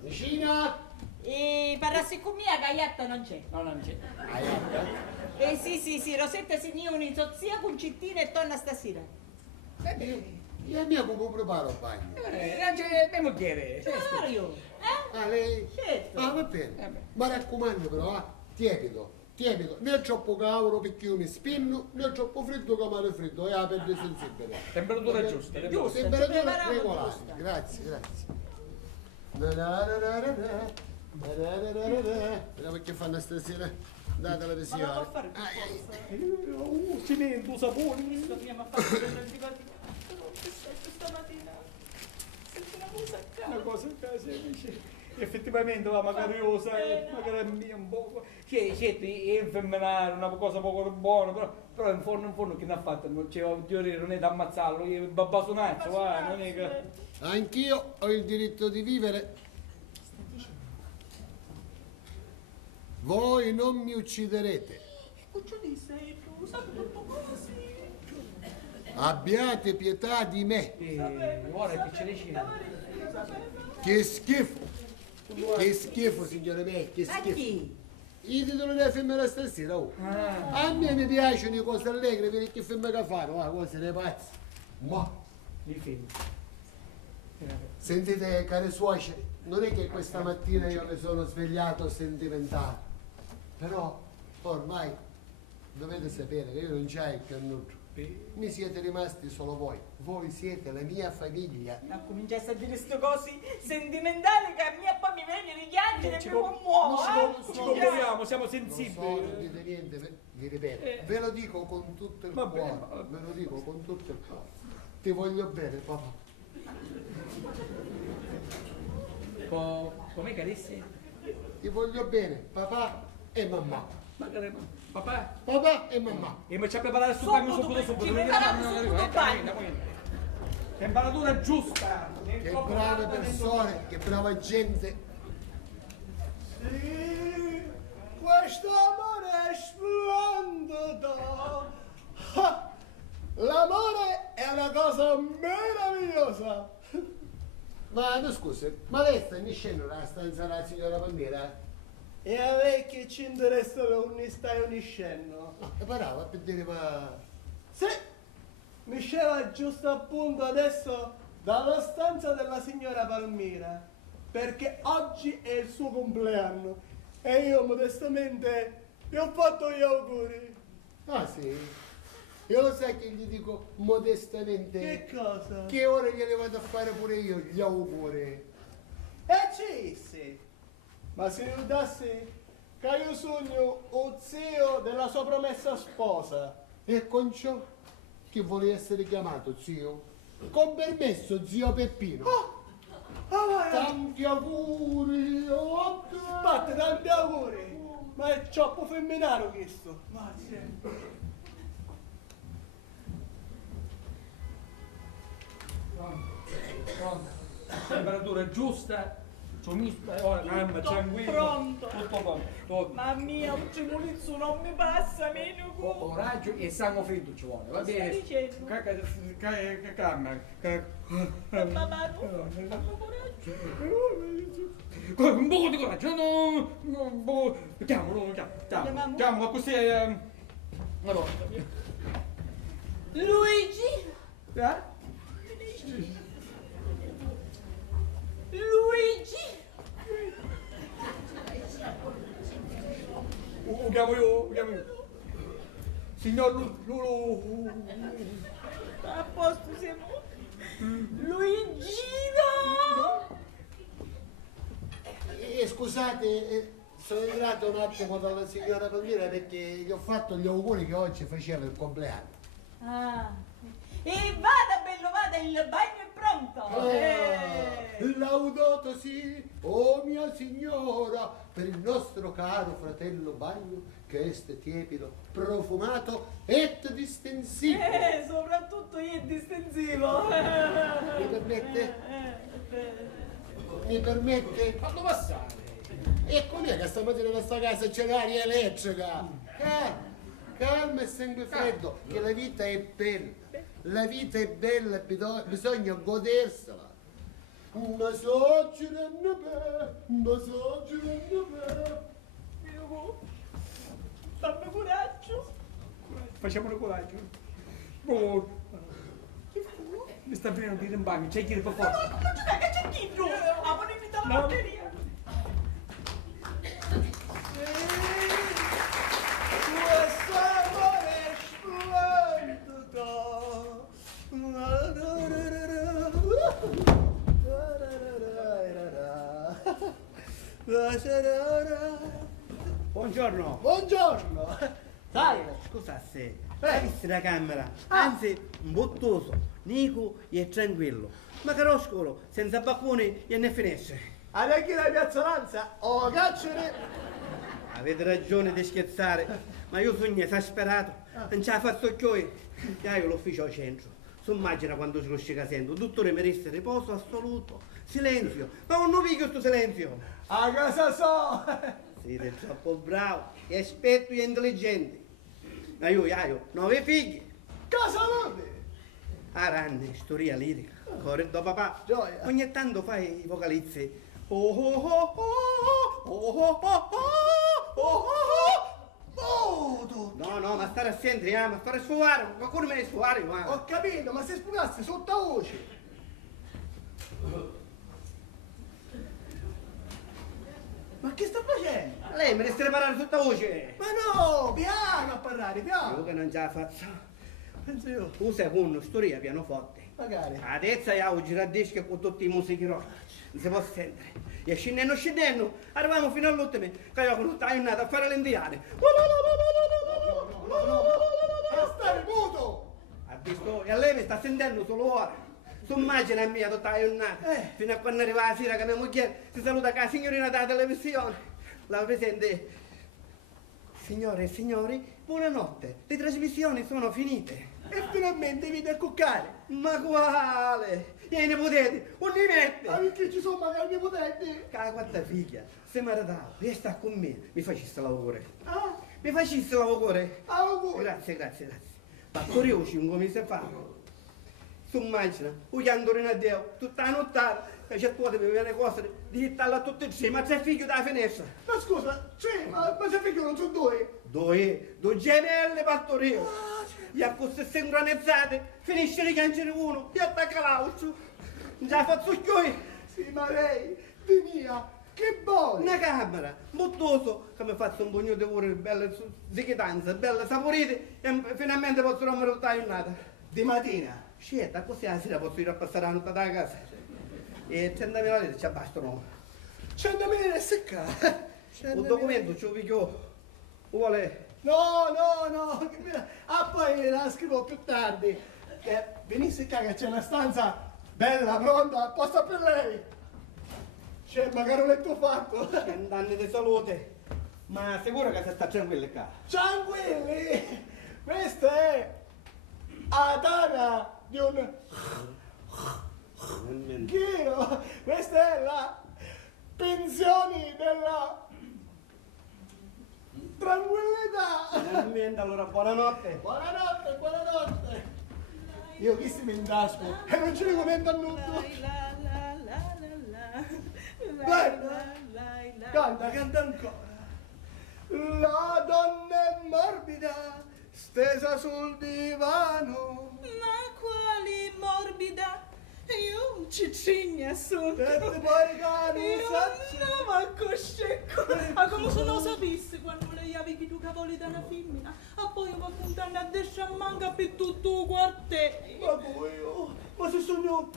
Vicina. E parlassi con mia gagliatta non c'è. No, non c'è. Sì, Rosetta si unioni zia con Cittina e torna stasera. Io mia come preparo il bagno. C'è mia moglie. Mario, Ah, lei? Certo. Ah, va bene. Ma raccomando però, tiepido. Né troppo cavolo perché io mi spinno, né troppo freddo che mare freddo, è la pelle sensibile. Temperatura giusta. Temperatura preparavo regolare. giusta. Grazie. Vediamo che fanno stasera. Date la Ma visione. non può fare più forza. Cimento, sapone. Torniamo a fare stamattina. Senti una cosa a caso. Una cosa a casa invece effettivamente va magari io lo sai, magari mia un po'. Certo, è infemminare, una cosa poco buona, però in fondo che ne ha fatto? Non è da ammazzarlo, è babbasonazzo, non è che. Anch'io ho il diritto di vivere. Voi non mi ucciderete. Cuccioli sei tu, sai tutto così. Abbiate pietà di me. Ora che ce ne c'è. Che schifo. Che schifo, signore me, che Ma schifo. chi? Il titolo della femmina stasera, oh. A me mi piacciono le cose allegre, vedi che femmina che fanno, cose dei pazzi. Ma, Il film. sentite, care suocere, non è che questa mattina io mi sono svegliato sentimentale, però ormai dovete sapere che io non c'ho il cannuto, Mi siete rimasti solo voi. Voi siete la mia famiglia. Ma cominciasse a dire queste cose sentimentali che a me poi mi viene richiangere e mi commuovo. Ci commuoviamo, siamo Non so, sensibili. non dite niente, vi ripeto. Ve lo dico con tutto il Va bene, cuore. Ve lo dico con tutto il cuore. Ti voglio bene, papà. Come caressi? Ti voglio bene, papà e mamma. Papà? Papà e mamma. E mi ci ha preparato il bagno subito. Ci prepariamo subito il bagno. Temperatura giusta. Che brave persone, che brava gente. Sì, questo amore è splendido. Ah, l'amore è una cosa meravigliosa. Ma tu scusi, ma lei sta in scena la stanza della signora Palmiera? E a lei che ci interessa per un stai uniscendo? No, parava per dire ma... Sì, mi sceva giusto appunto adesso dalla stanza della signora Palmira, perché oggi è il suo compleanno e io modestamente gli ho fatto gli auguri. Ah sì? Io lo sai che gli dico modestamente Che cosa? che ora gliene vado a fare pure io gli auguri. Sì, ma se notassi che io sogno un zio della sua promessa sposa. E con ciò chi vuole essere chiamato zio? Con permesso zio Peppino. Vai, Tanti auguri, Fate tanti auguri, ma è troppo femminile questo. Ma sì. Temperatura giusta. Ora calma, tranquillo. Pronto. Tutto pronto. Mamma mia, un cimolizzo non mi passa, meno Coraggio e sangue freddo ci vuole, va bene? Stai dicendo? Calma. Mamma, no, coraggio. Un po' di coraggio, no. Chiamalo così. Allora. Luigi! Luigi! Lo chiamo io. Signor Lulu. A posto siamo. Luigino! Scusate, sono entrato un attimo dalla signora Palmiera perché gli ho fatto gli auguri che oggi faceva il compleanno. Ah. E vada, bello, vada, il bagno è pronto! Laudato sì, oh mia signora, per il nostro caro fratello bagno che est tiepido, profumato et distensivo. Soprattutto io è distensivo! Mi permette? Mi permette? Fallo passare. E com'è che stamattina in questa casa c'è l'aria elettrica? Calma e sangue freddo, che la vita è bella. La vita è bella, bisogna godersela. Ma so girando bene. Fammi coraggio! Facciamolo coraggio. Oh. Mi sta venendo a dire in bagno, c'è chi per forza. No, non c'è che c'è chi tu! Amore, mi dà la batteria! Questo amore è splendido. Buongiorno. Buongiorno. Salve. Scusasse, hai visto la camera? Anzi, un bottoso, nico e tranquillo. Ma caroscolo, senza bacconi e né finestre. Adesso la piazza Lanza, oh cacciare. Avete ragione di scherzare, ma io sogno esasperato. Non ce la faccio più. Io l'ufficio al centro. Tu immagina quando ce lo stai casendo. Dottore, meresse riposo assoluto. Silenzio. Ma non vi questo silenzio. A casa so. Siete troppo bravi, e esperti e intelligenti. Ma io, 9 figli. Casa dove? Aranne, storia lirica. Corretto papà. Gioia. Ogni tanto fai i vocalizzi. Oh oh oh oh oh oh oh oh oh oh. No, ma stare assenti, ma fare sfogare. Qualcuno me ne sfogare, ma. Ho capito, ma se spugassi sottovoce. Ma che sta facendo? Lei me ne stai parlando sottovoce. Ma no, piano a parlare, Io piano. che non ce la faccio. penso io. Tu sei con storia pianoforte. Magari. Adesso io giradisco con tutti i musichi rock. Non si può sentere. E scendendo, arriviamo fino all'ultimo, che io non stai andando a fare l'indiane. A stare muto! Ha visto? E a lei mi sta sentendo solo ora. Tu immagina mia tutta la giornata, fino a quando arriva la sera che mia moglie si saluta con la signorina della televisione. La presente. Signore e signori, buonanotte. Le trasmissioni sono finite. E finalmente vieni a cuccare! Ma quale? E i nipotenti, un nimette! Ma perché ci sono magari i potenti? La quarta figlia, se maritava, e sta con me, mi facesse l'augurio. Ah? Mi facesse l'augurio. Auguri! Grazie. Ma curiosi, un come si fa? Tu immagina, un chiandorino a Dio, tutta la nottata, che c'è tua per vedere cose, di hittarla a tutti insieme, ma c'è figlio dalla finestra. Ma scusa, ma se figlio non sono due? Due gemelle partorino. Gli accoste sincronizzate, finisce di piangere uno, gli attacca l'altro. Già faccio chioi. Sì, ma lei, di mia, che vuole? Una camera, moltoso, che mi faccio un pugno di ore, belle zichitanze, belle saporite, e finalmente posso rompere tutta la giornata. Di mattina? Scelta, così la sera posso ir a passare la notte da casa. E 30.000 lire ci bastano. 100.000 lire secca. Un documento ci pigliò. Vuole? No. Ah, poi la scrivo più tardi. Venisse qua che c'è una stanza bella, pronta, apposta per lei. C'è magari un letto fatto. 100 anni di salute. Ma sicuro che si sta tranquilli qua? Tranquilli! Questa è la tana di un ghiro. Questa è la pensione della tranquillità. Finalmente, allora buonanotte. Buonanotte. Io chi si mi indasco e non ci riconosco a nulla. Canta ancora. La donna è morbida, stesa sul divano. Ma quali morbida? Io cicigna sono. E ti puoi caro, Io ma coscecco. Ma come se non sapessi quando lei avevi tu cavoli da una femmina. A poi va puntando a destra manca per tutto il quartiere. Ma poi ma se sono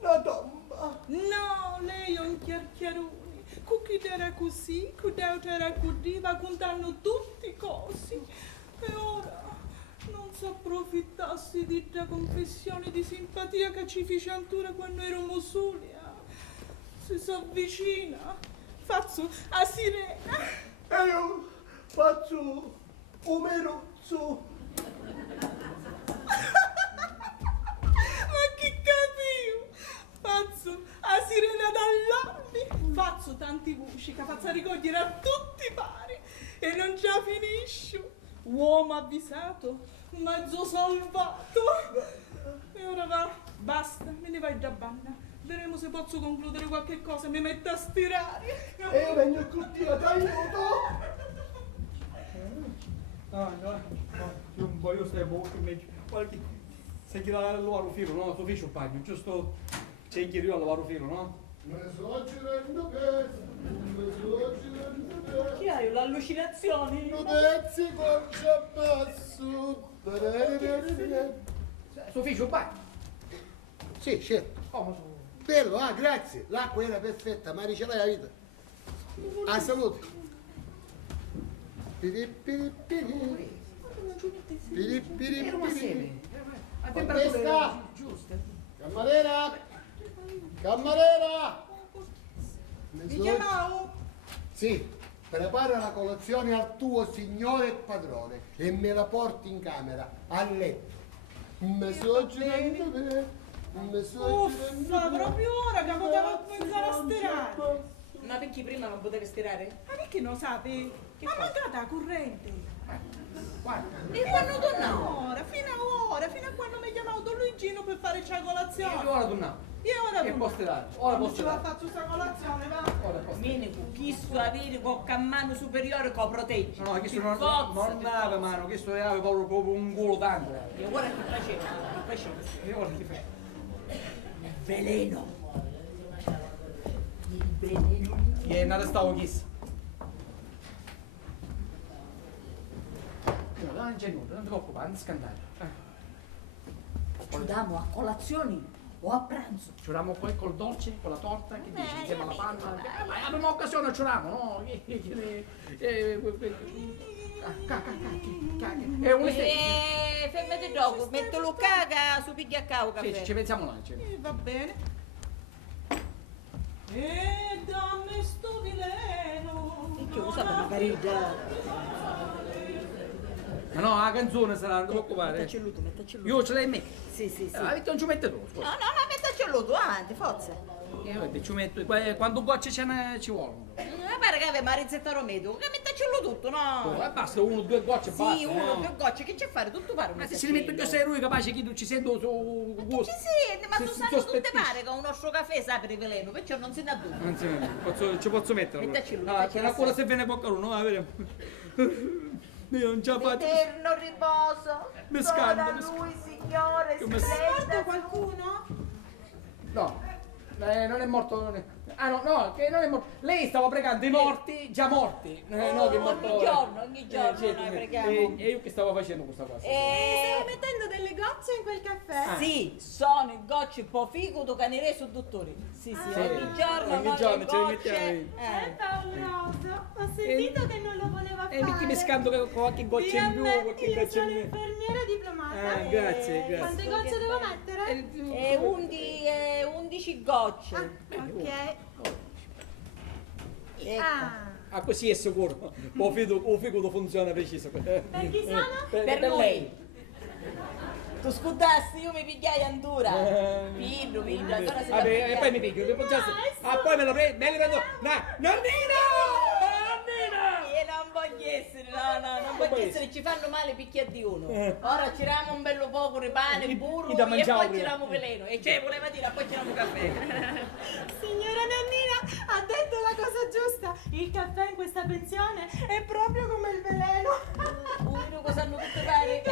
una tomba. No, lei è un chiarchiarone. Chi era così, chi era così, va contando tutti i cosi. E ora non si approfittassi di questa confessione di simpatia che ci fece ancora quando eravamo soli. Si avvicina, faccio a sirena. E io faccio un meruzzo. Ma chi capivo? Faccio a sirena dall'anni, faccio tanti voci che faccio ricogliere a tutti i pari e non ce la finisco. Uomo avvisato, mezzo salvato. E ora va, basta, me ne vai già banna. Vedremo se posso concludere qualche cosa, mi metto a stirare. E io vengo con te, ti aiuto. No, non voglio stare molto meglio. Qualche... Se chi lavare il lavoro filo, no? Tu fai un bagno, giusto? C'è chi io a lavare filo, no? Mi sto girando per. Chi hai l'allucinazione? Pezzi con ciabasso. Sofia, un bagno. Sì, certo. Come? Bello, grazie. L'acqua era perfetta, ma riceve la vita. A salute. Ero assieme. A temperatura giusta. Cammarera! Mi chiamavo? Sì, prepara la colazione al tuo signore e padrone e me la porti in camera, a letto. Mi sto girando per... Uffa, proprio ora che potevo cominciare a stirare. Ma perché prima non potevi stirare? Ma perché non sapevi? Ma mancata la corrente. Guarda, E quando tornavo? Fino a quando mi chiamavo Don Luigino per fare la colazione. E ora torniamo. Io ora Che non posso dare? Ora non posso ci va a dare. fare questa colazione, va. Ora posso. Vieni con chi sto avere con mano superiore che protegge. No, questo non aveva mano, questo aveva proprio un culo tanto. E ora che faceva? Che faceva? E ora che fai? Veleno. Il veleno. E non stavo chissà. Non c'è nulla, non ti preoccupare, non scandare. Ci diamo a colazioni o a pranzo. Ciuriamo poi col dolce, con la torta, che dici, insieme alla panna? Ma abbiamo occasione, ciuriamo, no? È un Fermate dopo, metto lo caga su piglia a cavo caffè. Sì, ci pensiamo noi. Va bene. E dammi sto veleno. E che usa per la carità? Ma no, la canzone sarà, non ti preoccupare. Mettaci lui, mettaci lui. Io ce l'hai in me. Sì, sì, sì. Non ci mette tu, No, scusa. no, no, mettaci lui, avanti, forza. Ci metto, quando gocce ci vogliono. Pare che aveva Marizetta Romedo, che mettaccelo tutto, no? Basta, 1 o 2 gocce, basta. Sì, 1 o 2 gocce, che c'è a fare? Tutto pare un Ma se li metto io sei lui capace che tu ci sento su Ci gusto. senti, ma tu Se sai tutte sospettisci. pare che un nostro caffè sa per il veleno, perciò non se ne ha dubbi. Anzi, ci posso mettere. Mettaci lui, Ah, mettaci c'è la ancora sera. se viene qualcuno, va, vediamo. Io non ce la faccio. Eterno riposo. Mi scando, Solo mi a scando. lui, signore, Io mi È morto splenda. qualcuno? No, non è morto. Ah no, che non è morto. Lei stava pregando i morti, già morti. No, che è morto. Ogni giorno noi preghiamo. E io che stavo facendo questa cosa? Stavo mettendo delle gocce in quel caffè? Sì, sono i gocci un po' figo che ne reso dottori. Sì, sì, ogni giorno ogni noi giorno le ce le gocce. mettiamo. Pauroso, ho sentito che non lo voleva fare. E metti mescando con qualche goccia in più, qualche Io goccia sono in più. infermiera diplomata. Ah, grazie, grazie. Quante gocce devo mettere? E 11 gocce. Ok. Ecco. Ah, così è sicuro. O figo funziona preciso. Per chi sono? Per lei. Tu scudassi, io mi pigliai Andura. Pillo, allora si Vabbè, e poi mi piglio. Poi me lo prendo. Nonnina! Io non voglio essere, no, non voglio essere, ci fanno male picchiare di uno. Ora ciriamo un bello poco di pane, burro da e mangiare poi ciriamo veleno. E cioè, voleva dire, poi ciriamo caffè. Signora Nannina ha detto la cosa giusta. Il caffè in questa pensione è proprio come il veleno. Uno cosa hanno tutte pare.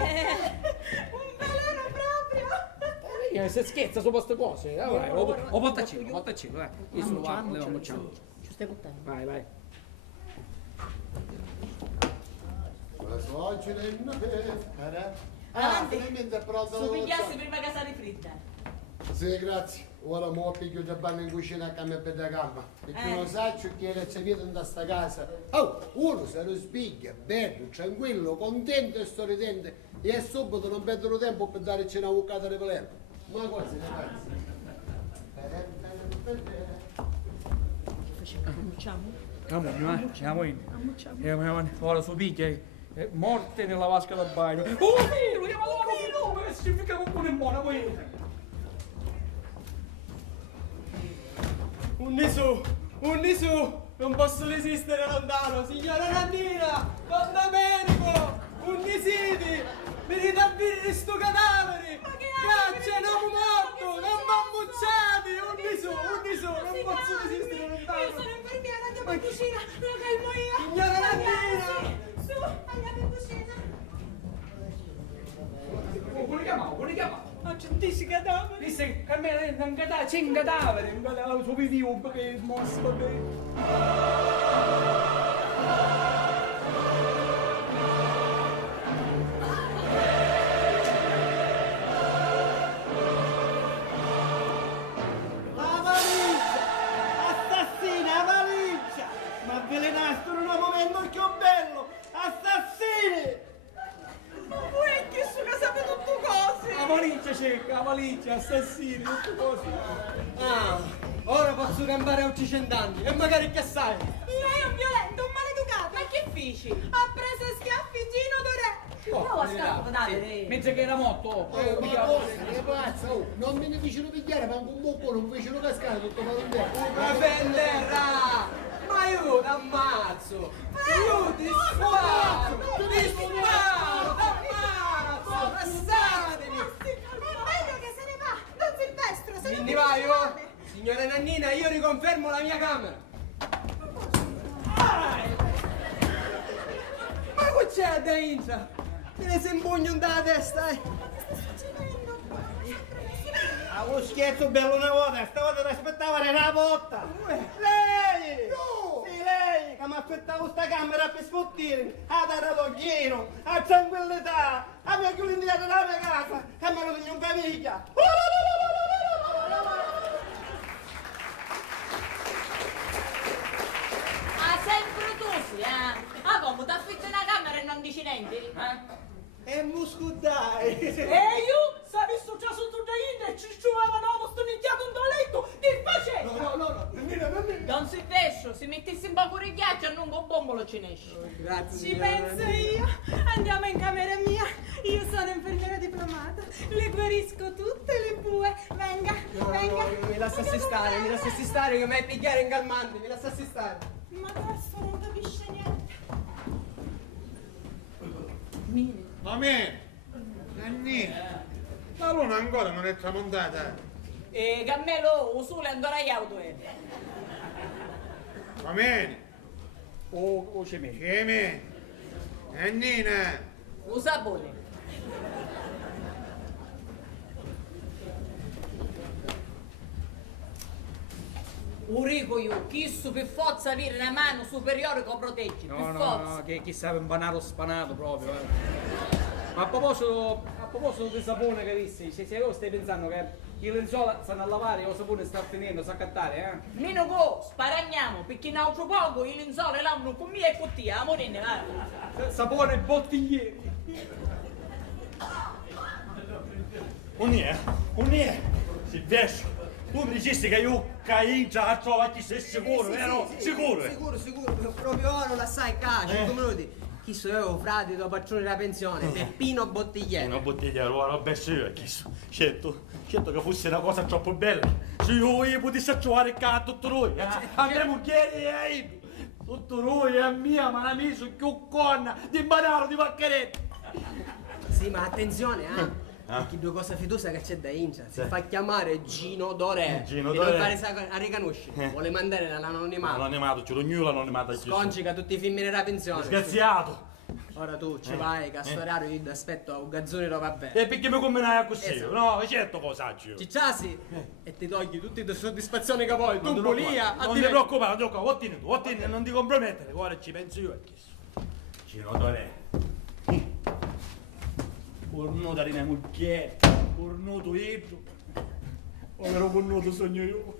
Un veleno proprio. Se scherza su queste cose. O portaci, dai. Io sono va, le facciamo. Ci stai buttando? Vai. Oggi finalmente è pronta la Su pigliassi colazione. prima che sale fritta. Sì, grazie. Ora mo piglio da banno in cucina a cambio per la calma. Perché non sa che c'è via da sta casa. Oh, uno se lo spiglia, bello, tranquillo, contento e sorridente. E subito non perdono tempo per dare cena a bucata di veleno. Ma cosa ne pensi? Andiamo. Ora su picchia. Morte nella vasca da bagno. Vino! Ma che significa qualcuno in buona poi? Un nisu, non posso resistere lontano, signora Nannina, Don Domenico, un nisiti, venite a birri sto cadaveri, caccia, non morto, non bambucciati, un nisu, non posso resistere lontano. Io sono infermiera, andiamo in cucina, lo calmo io. Signora Nannina! Su, andiamo in cucina. Come li chiamavo? Ma centisci cadaveri. Disse che a me non cadavere, c'è un cadavere, su video perché è smosso, vabbè. La valigia! Assassina, valigia! Ma avvelenaste un uomo vendo più bello! Assassini! Ma voi è che su casa per tutto cose. La valigia cerca, la valigia, assassini, tutte cose. Ah, ora posso campare a 800 anni, e magari che sai? Lei è un violento, un maleducato. Ma che feci? Ha preso a schiaffi Gino Dorè. Prova a scappo cadavere. Mentre che era morto. Ma cosa? Che pazza? Oh, non me ne fecero pigliare, ma un boccone, non fecero cascare tutto malandro. Una penderà! Ma io t'ammazzo! Io ti sparo! Ti sparo! T'ammazzo! Passatemi! È meglio che se ne va. Don Silvestro, se Quindi non vai, finisce oh! fame. Signora Nannina, io riconfermo la mia camera! Ma che c'è dentro? Te ne sei impugno dalla testa, eh! A lo scherzo bello una volta, stavolta ti aspettava una botta! Lei! No! Sì, lei! Che mi aspettavo sta camera per sfottirmi! A dare l'occhiino! A tranquillità! A me chiudo indietro dalla mia casa, che me lo tengo in famiglia. Ah, sempre tu sì, Ah, come, ti affitti una camera e non dici niente? E musco dai. io, se visto già su tutta e ci trovava nuovo sto nicchiato in letto, che facevo? No, nemmeno. Non si vescio, se mettessi un po' fuori ghiaccio, non con bombolo ce ne esce. Grazie. Ci penso io. Andiamo in camera mia. Io sono infermiera diplomata. Le guarisco tutte le bue. Venga, venga. Mi lasciassi stare, che mi hai pigliare in calmante, mi lasciassi stare. Ma adesso non capisce niente. Va bene. Nanni, la luna ancora non è tramontata. E Cammelo, il sole ancora iauto è. Va bene. O c'è me. Che me? Nannina. Lo sapone. Urico io, chi su per forza avere una mano superiore che lo protegge, per forza. No, che chissà impanato spanato proprio. Ma a proposito del sapone che visti, se voi stai pensando che i lenzuola stanno a lavare e il sapone sta finendo, sa cattare, Meno go, sparagniamo, perché in altro poco i lenzuoli lavano con mia e con te, amorine, va. Sapone bottiglieri. Un'è, Silvestro, tu mi dicesti che io caingia a trovare sei sicuro, vero? Sicuro? Sicuro, proprio ora la sai cacio, come lo dici? Chi sono io, frate, do patrone della pensione, Peppino Bottigliere. Una bottiglia, roba io, certo che fosse una cosa troppo bella. Se io potessi trovare qua tutto noi, andremo chiari, tutto noi, è mia, ma la mia sono più conna, di banano, di maccheretta. Sì, ma attenzione, Perché due cose fiducia che c'è da India. Si fa chiamare Gino Dorè. Gino e Dorè. non pare a riconoscere. Vuole mandare l'anonimato. L'anonimato, c'è ognuno l'anonimato. Scongica tutti i film della pensione. Sgraziato. Ora tu ci vai, che a sto orario io ti aspetto a un gazzone roba bene. E perché mi combinai così? Esatto. No, certo cos'aggio. Cicciasi e ti togli tutte le soddisfazioni che vuoi. Tu bolia. Non ti preoccupare, non ti compromettere. Guarda, ci penso io a questo. Gino Dorè. Cornuto di una mucchiere, cornuto io, povero cornuto sogno io.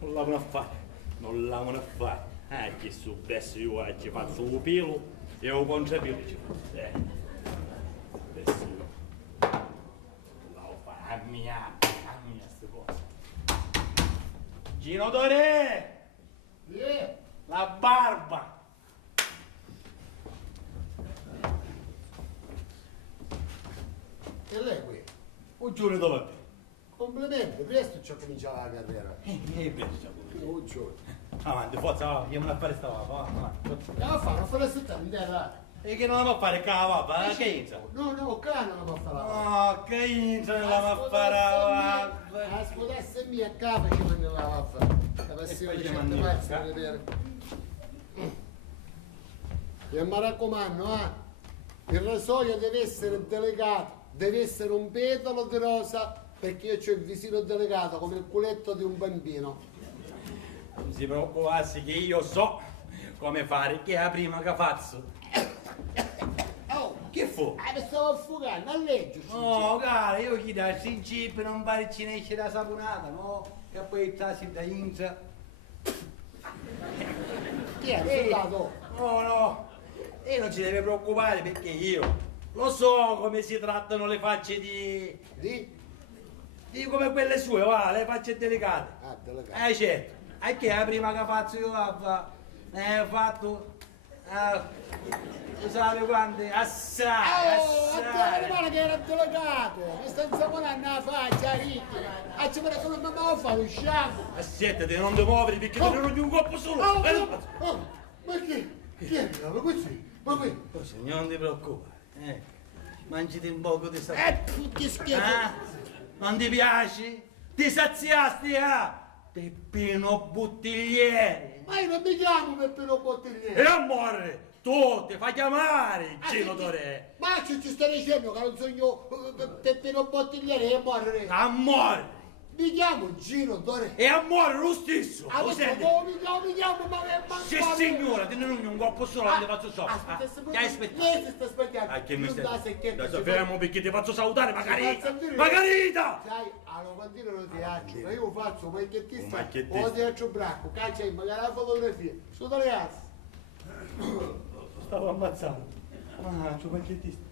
Non l'amano a fare, che su adesso io ci faccio un pelo e un contrapelo ci faccio, adesso io, la devo fare a mia sta cosa. Gino Dorè, la barba. E lei qui? Un giorno dove? Complimenti, presto ci ho cominciato la carriera. Un giorno. Avanti, forza, va, andiamo a fare sta va. Andiamo a fare, non fare sta va. E che non la può fare cava, che inizia? No, qua non la può fare. No, che inizia non la può fare va. La scuotessa mia a capo ci manda la vaffa. La passione di certe pazze da vedere. E mi raccomando, il rasoio deve essere delicato. Deve essere un petalo di rosa perché io ho il visino delicato come il culetto di un bambino. Non si preoccuparsi che io so come fare, che è la prima che faccio. Oh, che fu? Mi stavo affogando, a leggere. No, cara, io chi da principio non pare ci ne esce da saponata, no? Che poi trasi da inza. Chi è? Soldato? No, e non ci deve preoccupare perché io lo so come si trattano le facce di come quelle sue, va, le facce delicate. Ah, delicate. Certo. E che è la prima che faccio io, ho fatto, usate quante? Assai. Guarda che era delicato. Mi sta insaponando la faccia, ricca. Ci pare che non mi devo fare un sciapo. Aspetta, non ti muovere perché te ne rogni un colpo solo. Ma chi è? Ma così? Ma qui? Signor, non ti preoccupare. Mangiati un poco di Che schifo. Non ti piace? Ti saziasti, Peppino Bottigliere. Ma io non mi chiamo Peppino Bottigliere. E amore, tu ti fai chiamare Gino Dorè. Ma ci stai dicendo che non sono io Peppino Bottigliere e amore. Amore, Mi chiamo Gino Dore. E amore lo stesso! Lo Adesso senti? come mi chiamo, ma Sì signora, te ne non un coppo solo, non ti faccio so. Aspetta, Ti hai aspettato? lei si sta aspettando. Che mi Io da stai? secchietta Dai, ci fermo perché ti faccio salutare, faccio Margarita! dire- Margarita! Sai, a Novantino non ti faccio, ma io faccio un macchiettista, Un macchiettista. o ti faccio bracco, caccia in magari la fotografia, su dalle cazzo. Stavo ammazzando. Ah, c'ho macchiettista.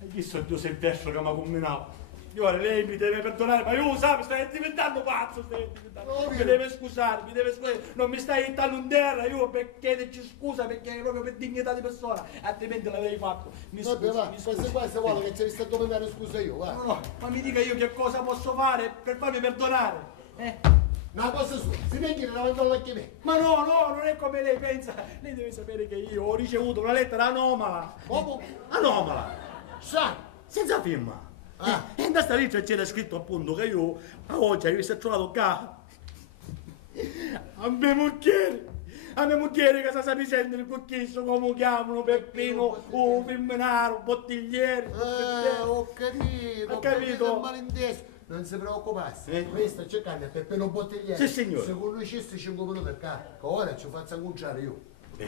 Hai visto il tuo semperso che mi ha combinato? Signore, lei mi deve perdonare, ma io sape, stai diventando pazzo, stai diventando. Ovvio. Mi deve scusare, non mi stai ittando in terra, io per chiederci scusa perché proprio per dignità di persona, altrimenti l'avevi fatto. Mi Vabbè, scusi, va, mi questo scusi. qua se vuole che ci sta domandando scusa io, va. No, ma mi dica io che cosa posso fare per farmi perdonare? Una cosa sua, si venghi davanti all'occhio a me. Ma no, non è come lei pensa. Lei deve sapere che io ho ricevuto una lettera anomala. Come? Anomala, Sai, senza firma. Ah. E in questa lettera c'era scritto appunto che io a oggi mi sono trovato qua. A mia moglie che sa mi sente il cucchisso come chiamano Peppino, o Firmenaro, Bottigliere. ho capito, Ha capito? malinteso. Non si preoccupasse, questo cercando Peppino Bottigliere. Sì, signore. Se conoscesse 5 minuti a casa, che ora ci faccio annunciare io.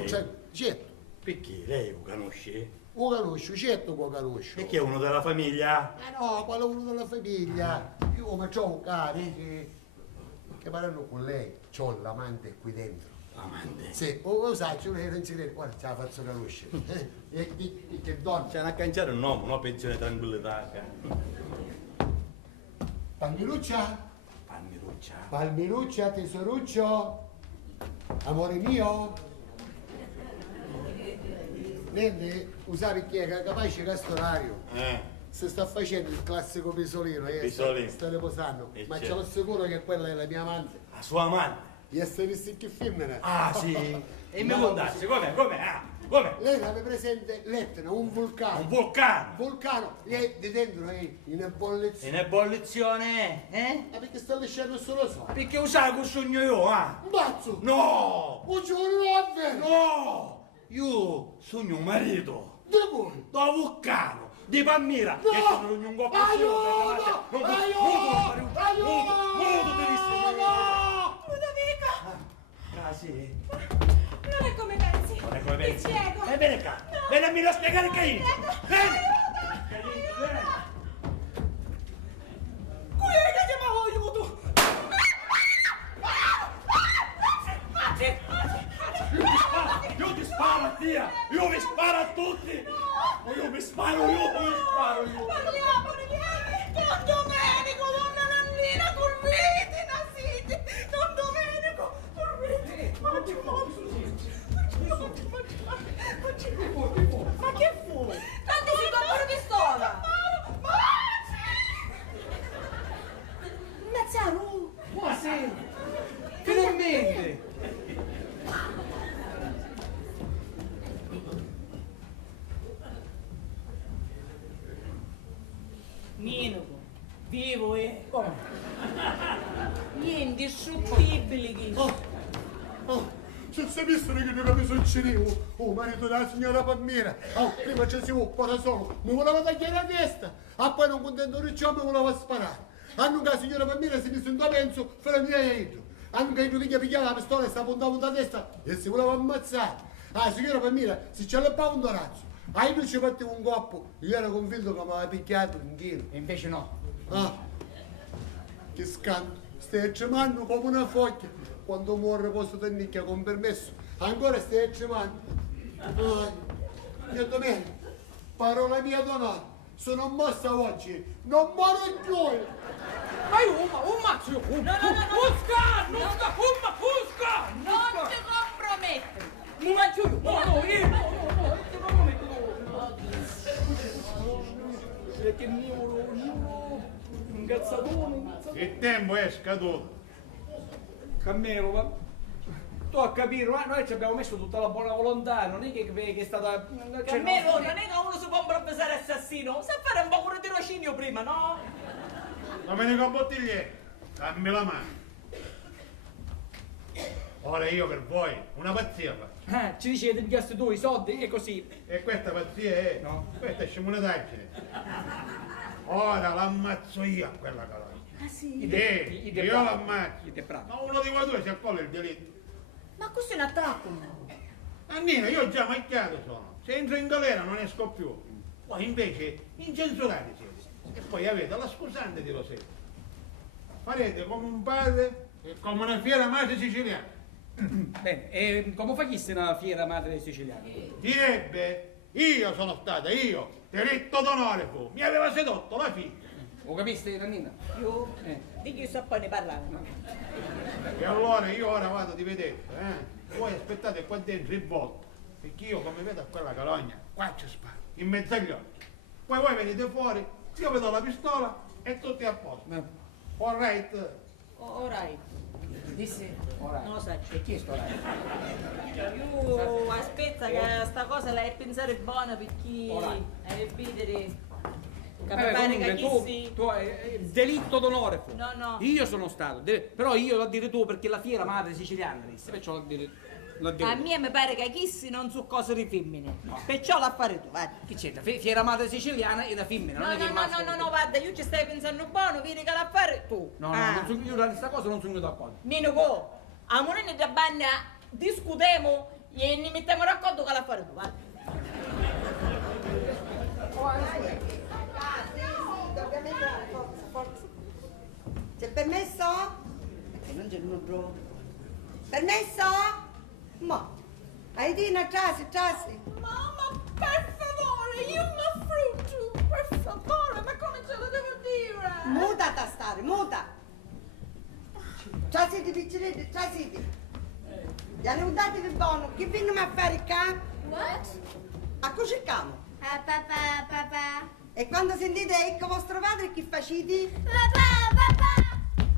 Cioè, certo, Perché lei lo conosce? lo conosco, certo che lo conosco. Perché è uno della famiglia? No, quale uno della famiglia. Io come c'ho un cane che parlano con lei, c'ho l'amante qui dentro. Amante. Sì, lo sai, c'è un incidente, guarda, ce la faccio conoscere. E che donna. C'è da canciare un uomo, no? Pensione tranquillità. Palmiruccia, Palmiruccia. Palmiruccia, tesoruccio, amore mio. Nende, usavi chi è che capace castorario. Si sta facendo il classico pisolino, Pisolino. sta riposando. E Ma certo. ce l'ho sicuro che quella è la mia amante. La sua amante. Gli essere visti che femmina. Ah, sì. E mi No, contassi, com'è? Come? Lei aveva presente l'Etna, un vulcano. Un vulcano. Vulcano, lei di dentro è in ebollizione. In ebollizione, Ma perché sta lasciando solo so? Perché usai quel sogno io, Un bazzo! No! Un giorno non è vero! No! Io sogno un marito. Di voi! Da vulcano, di Palmira. No! Che sono un coppo Aiuto! Aiuto! Muto devi Ludovico! Ah, sì? Non è come pensi. Non è come pensi? Ti spiego. Vieni qua. Vieni a me a spiegare che io. Vieni. Qui è che chiamavo aiuto. Io ti sparo, zia! Io vi sparo a tutti! O io vi sparo io! Parliamone, vieni. Don Domenico, donna Nannina, Curviti, Nasiti. Don Domenico, Curviti. Ma che fu? Tanti si compra pistola! Nazzaru! Ma sì! Finalmente! Minoco, vivo Come? niente insciuttibili che Se sei visto che non mi succedevo, marito della signora Palmira, prima ci siamo un da solo, mi voleva tagliare la testa, poi non contento di ciò mi voleva sparare. Anche la signora Palmira si mise in due penso, fra mia e io. Anche il che pigliava la pistola e stava puntando la testa e si voleva ammazzare. La signora Palmira si ci allappava un dorazzo. Io ci battevo un coppo, io ero convinto che mi aveva picchiato in chilo. E invece no. Che scandalo, stai tremando come una foglia. Quando muore posso tenere con permesso. Ancora stai tremando. Io domenico, parola mia d'onore, sono mossa oggi, non muore più. Ma io, un mazzo io! Fusca! non ti compromettere! Mi mangio io! No, non ti comprometto! Perché un cazzatone, Il tempo è scaduto. Cammero, ma tu a capire, ma noi ci abbiamo messo tutta la buona volontà, non è che è stata... Cammelo, non è che uno si può improvvisare assassino, sa fare un po' pure tirocinio prima, no? Domenico Bottigliere, dammi la mano. Ora io per voi una pazzia faccio. Ci dice che ti pigliasti tu i soldi e così. E questa pazzia è, questa è scimunataggine. Ora l'ammazzo io a quella calata. Ah sì? Idee, De io Prato. l'ammazzo. I De Prato. Ma uno di voi due si accolla il delitto. Ma questo è un attacco. Annino, io già macchiato sono. Se entro in galera non esco più. Voi invece incensurati siete. E poi avete la scusante di Rosetto. Farete come un padre e come una fiera madre siciliana. Bene, e come faciste una fiera madre siciliana? Direbbe, io sono stata, io, delitto d'onore fu. Mi aveva sedotto la figlia. Lo capiste, Nannina? Io? Di chi so poi ne parlare? E allora io ora vado di vedetta, Voi aspettate qua dentro il volto. Perché io come vedo a quella calogna, qua ci sparo, in mezzo agli occhi. Poi voi venite fuori, io vedo la pistola e tutti a posto. All right. Alright. Disse? Ora. Non lo so. E chi è sto ora? Io aspetta che sta cosa la pensare buona perché Alright. è vedere. Capire che chi tu delitto d'onore fu. No, no. Io sono stato, però io l'ho dire tu perché la fiera madre siciliana disse, perciò l'ho dire A me mi pare che chi non su cose di femmine. No. Perciò la fare tu, vai. Che c'entra? Fiera madre siciliana e la femmina, non è che il maschio. No, guarda, io ci stai pensando buono, vieni che la fare tu. No, non sono, io da questa cosa non sono d'accordo. Meno co, a monene da bagna discutiamo e ne mettiamo d'accordo che la fare tu, vai. Forza. C'è permesso? Perché non c'è nulla. Permesso? Ma, Aidina, trasi. Mamma, per favore, io mi frutto, per favore, ma come ce lo devo dire? Muta a stare, muta. Trasiti, picciretti, trasiti. Gli hanno dato buono, chi viene a fare qua? What? A cosa cercamo? Papà. E quando sentite ecco vostro padre, chi facete? Papà.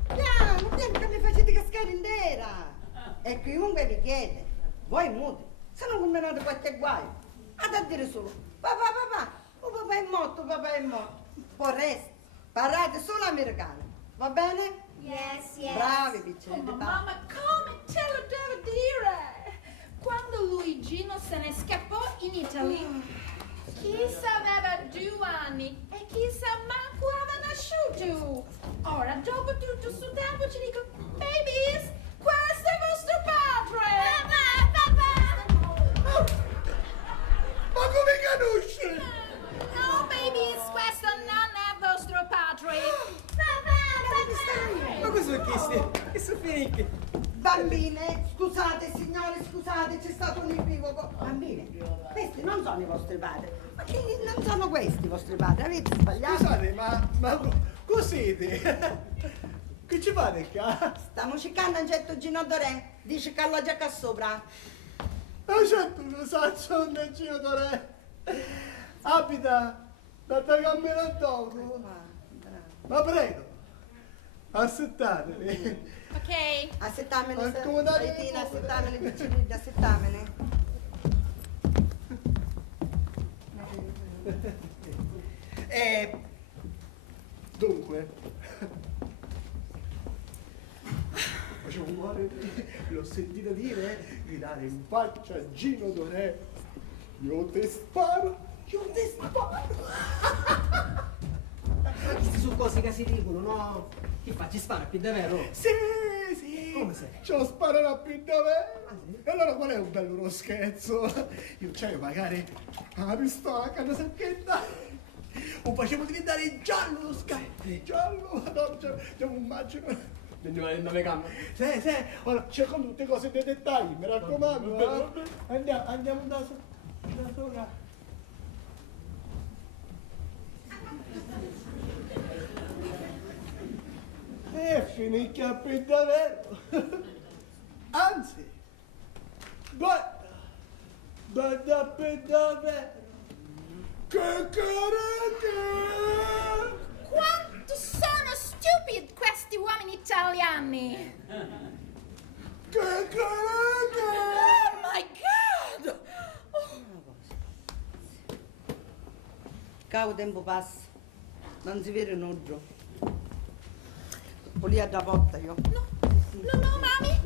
Piano, che mi facete cascare in terra. E chiunque vi chiede, voi muti, se non combinate qualche guaio, ad a dire solo, papà, oh papà è morto. Poi resto, parlate solo americano, va bene? Yes. Bravi, piccini di Mamma, come te lo devo dire? Quando Luigino se ne scappò in Italia, chissà aveva 2 anni e chissà manco aveva nasciuto. Ora, dopo tutto sto tempo ci dico, babies, questo è vostro padre! Papà! Ma come conosci? No, babies, questo non è vostro padre! Ma cosa sono questi? Che sono finiti? Bambine, scusate signore, scusate, c'è stato un equivoco. Bambine, questi non sono i vostri padri. Ma che non sono questi i vostri padri? Avete sbagliato? Scusate, ma cos'ete? Che ci fate qua? Stiamo cercando un certo Gino Dorè, dice che alloggia qua sopra. Non c'è un saccio un Gino Dorè. Abita da Cammino Antonio. Ma prego, assettatevi. Ok. Assettamene, Accomodate Aidina, un po'. assettamene, piccinini, assettamene. Dunque, facevo un cuore, l'ho sentito dire, gridare in faccia a Gino Dorè, io te sparo. Queste sono cose che si dicono, no? Che fa? Ci spara più davvero? Sì. Come sei? Ce lo sparerà più davvero. E allora qual è un bello uno scherzo? Io c'è magari una pistola a canna sacchetta. O facevo diventare giallo lo scatto. Giallo, no, c'è un immagino. Andiamo a nove camere. Sì, ora cerco tutte cose dei dettagli, mi raccomando. Andiamo da sopra. E finicchia più davvero. Anzi, guarda più davvero. Che Quanto sono stupidi questi uomini italiani! Oh my God! Cavo tempo passa, non si vede nulla. Volia da porta io. No, mami,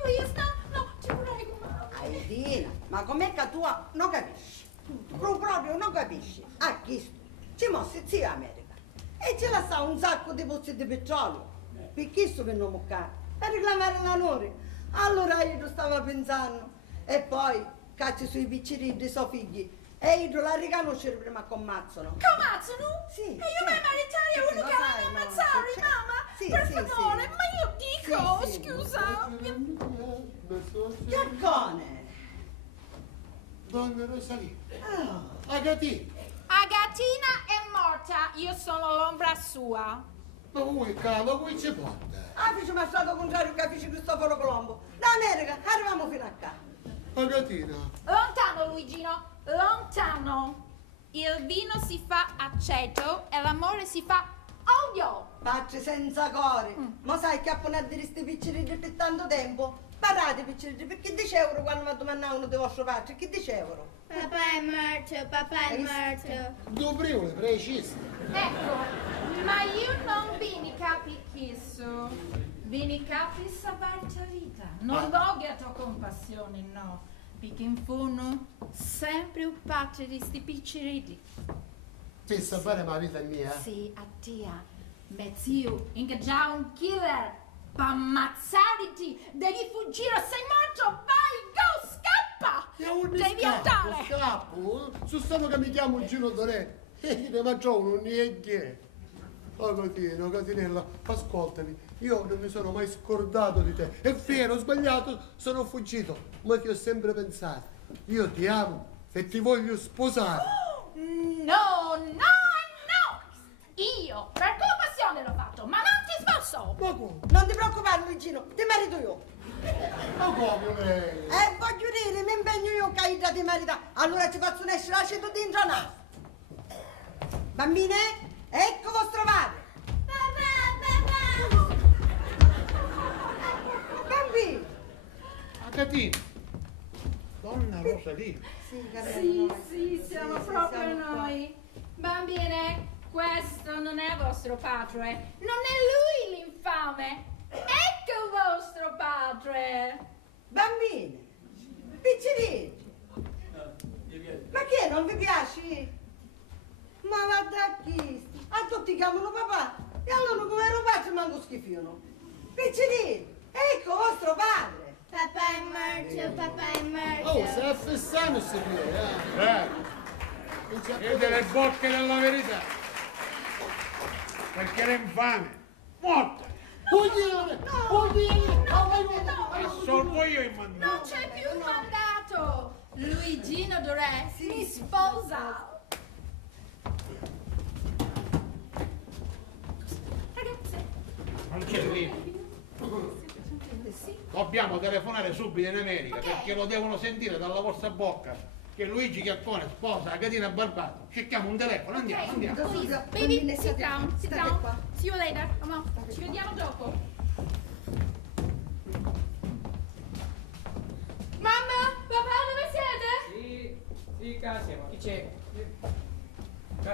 please, no, ti prego, mami. Aidina, ma com'è che tu non capisci? Tu proprio non capisci. Ah, chi sto? Ci mossi zia America. E ce la sa un sacco di pozzi di petrolio. Per chi sto per non moccare? Per reclamare l'onore. Allora io stavo pensando. E poi cacci sui piccini dei suoi figli. E io la riconoscere prima che ammazzano. Ammazzano? Sì. E io mi meritaria uno che vanno a ammazzare, mamma? Sì, Per sì, favore, sì. ma io dico, Sì, sì. scusa. Giaccone. Donna Rosalina. Ah. Agatina. Agatina è morta, io sono l'ombra sua. Ma vuoi cava, vuoi ci porta? Ah, fece ma stato contrario che fece Cristoforo Colombo. Da America arriviamo fino a qua. Agatina. Lontano, Luigino, lontano. Il vino si fa aceto e l'amore si fa olio. Facci senza core. Ma sai che appena a dire sti piccirini per tanto tempo? Parate piccirini, perché 10 euro quando mi domandavano di vostro padre? Che 10 euro? Papà è morto, papà è morto. Dovrei preciso. Ecco, ma io non vini capi isso. Vini capi salvarti vita. Non voglio tua compassione, no. Perché in fondo sempre un patria di sti piccirini. Ti salvare la vita mia? Sì, a te. Beh, zio, ingaggia un killer. Per ammazzarti, devi fuggire, sei morto, vai, go, scappa! Devi andare! Scappo? Su solo che mi chiamo Gino Dorè e ne mangio uno niente. Oh Catinella, ascoltami, io non mi sono mai scordato di te. È vero, ho sbagliato, sono fuggito, ma ti ho sempre pensato. Io ti amo e ti voglio sposare. No, no, no! Io, per compassione l'ho fatto, ma non ti sposo! Ma come? Non ti preoccupare Luigino, ti marito io. Ma come lei? Voglio dire, mi impegno io che hai di marità. Allora ci faccio esce la ceto dentro la. Bambine, ecco vostro padre. Papà, Bambini. Agatina. Donna Rosalina. Sì, siamo proprio noi. Bambine, questo non è vostro padre, non è lui l'infame. Ecco il vostro padre. Bambine, piccirini. Ma che non vi piace? Ma guarda chi? A tutti chiamano papà. E allora come lo faccio manco schifino? Piccirini, ecco vostro padre. papà è morto, papà è morto. Oh, stai affessando sto qui, E delle bocche della verità. Perché era infame. Morta. Assolvo io il mandato. Non c'è più un mandato. Luigino Dorè mi sposa. Ragazze. Non c'è lì. Dobbiamo telefonare subito in America perché lo devono sentire dalla vostra bocca. Che Luigi Chiaccone sposa Agatina Barbato. Cerchiamo un telefono, andiamo, andiamo. Please, baby, sit down, sit down. See you later. Come on. Ci vediamo dopo. Mamma, papà, dove siete? Sì, casa, chi c'è?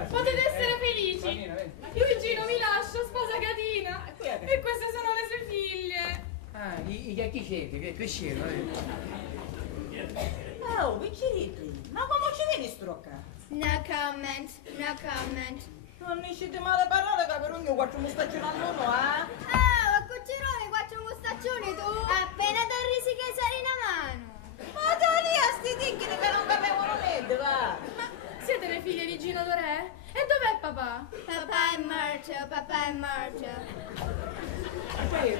Potete essere felici. Vanina, vieni. Luigino mi lascia, sposa Gatina. E queste sono le sue figlie. Ah, chi siete? Che crescevano? Oh, piccirini, ma come ci vieni strocca? No comment, no comment. Non mi siete male parlare che per ognuno quattro mustaccioni all'uno, eh? Ah, a cucirone quattro mustaccioni tu? Appena torni si che sei in mano. Ma da lì a sti ticchini che non capivano niente, va! Ma siete le figlie di Gino Dorè? E dov'è papà? Papà è morto, papà è morto.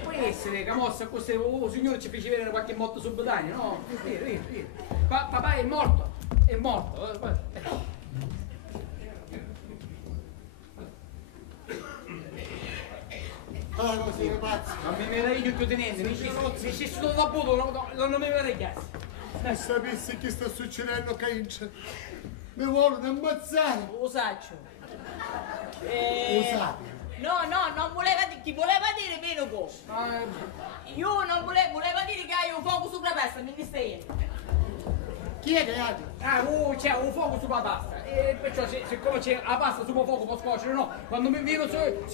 Può essere che mossa questo signore ci fece vedere qualche morto subitáneo, no? Vedi. Papà è morto, è morto. Ah, così, pazzi. Non mi meraviglio più tenente, mi ci sto da puto, non mi meravigliassi. Se sapessi che sta succedendo a Cancia, mi vogliono ammazzare. Lo saccio. Usate. No, non voleva dire, chi voleva dire meno co. Io non voleva dire che hai un fuoco sulla testa, mi stai. Chi è che ha? C'è un fuoco sulla pasta. E perciò siccome c'è la pasta sul fuoco può scuocere, no? Quando mi vedo se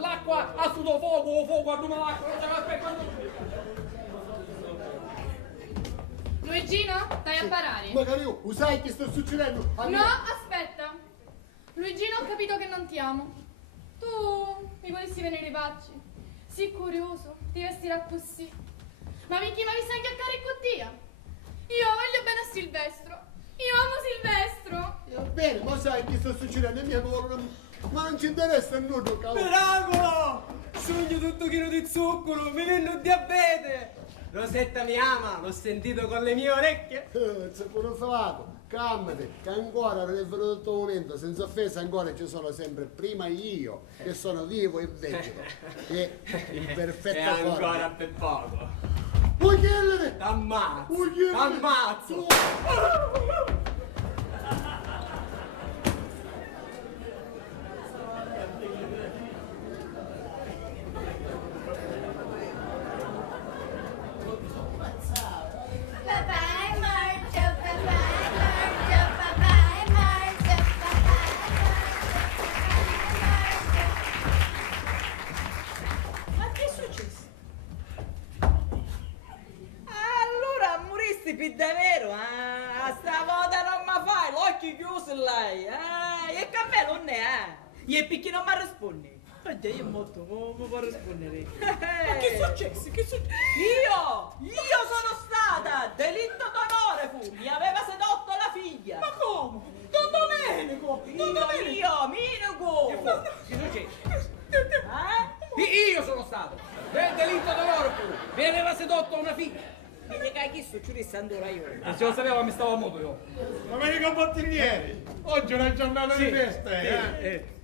l'acqua ha sul fuoco a nome l'acqua. Luigino, stai a parare. Magari io, sai che sta succedendo? No, aspetta. Luigino, ho capito che non ti amo. Tu mi volessi venire i pacci? Sì, curioso, ti vestirà così. Ma perché mi stai chiacchiare con Dio? Io voglio bene a Silvestro. Io amo Silvestro. Bene, ma sai che sta succedendo? Mi amore, ma non ci interessa nulla, cavolo. Miracolo! Sogno tutto chino di zucchero, mi viene il diabete! Rosetta mi ama, l'ho sentito con le mie orecchie. C'è pure fatto, calmati, che ancora non è venuto il tuo momento, senza offesa ancora ci sono sempre prima io, che sono vivo e vegeto, e in E perfetta ancora forma. per poco. Pugliellene! T'ammazzo! Pugliellene! T'ammazzo! Papà è morto, papà è morto, papà è morto, papà è morto. Ma che è successo? Allora moristi per davvero, stavolta non mi fai, l'occhio chiuso lei, e che a me non è, e perché non mi rispondi? Io molto, non può rispondere. Ma che è successo? Che è successo? Io sono stata, delitto d'onore fu, mi aveva sedotto la figlia. Ma come? Don Domenico! Io, Minico! Che succede? Io sono stato! Delitto d'onore fu! Mi aveva sedotto una figlia! Mi dica chi succedesse andora io. Se lo sapevo mi stavo a moto io. Domenico Bottiglieri, oggi è una giornata di feste,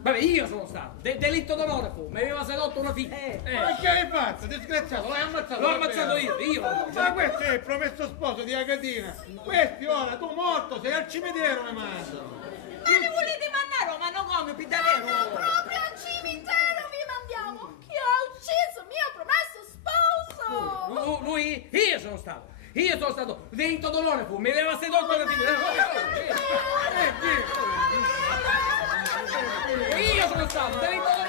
Vabbè, io sono stato. Delitto d'onore fu. Mi aveva sedotto una figlia. Ma che hai fatto? Disgraziato, l'hai ammazzato? L'ho ammazzato io. Ma questo è il promesso sposo di Agatina. Questi ora, tu morto, sei al cimitero, mi mandano. Ma mi volete mandare, ma non come, per davvero? Ma proprio al cimitero vi mandiamo. Chi ha ucciso mio promesso sposo? Lui, io sono stato. Delitto d'onore fu. Mi aveva sedotto una figlia. Io sono stato. Delitto d'onore.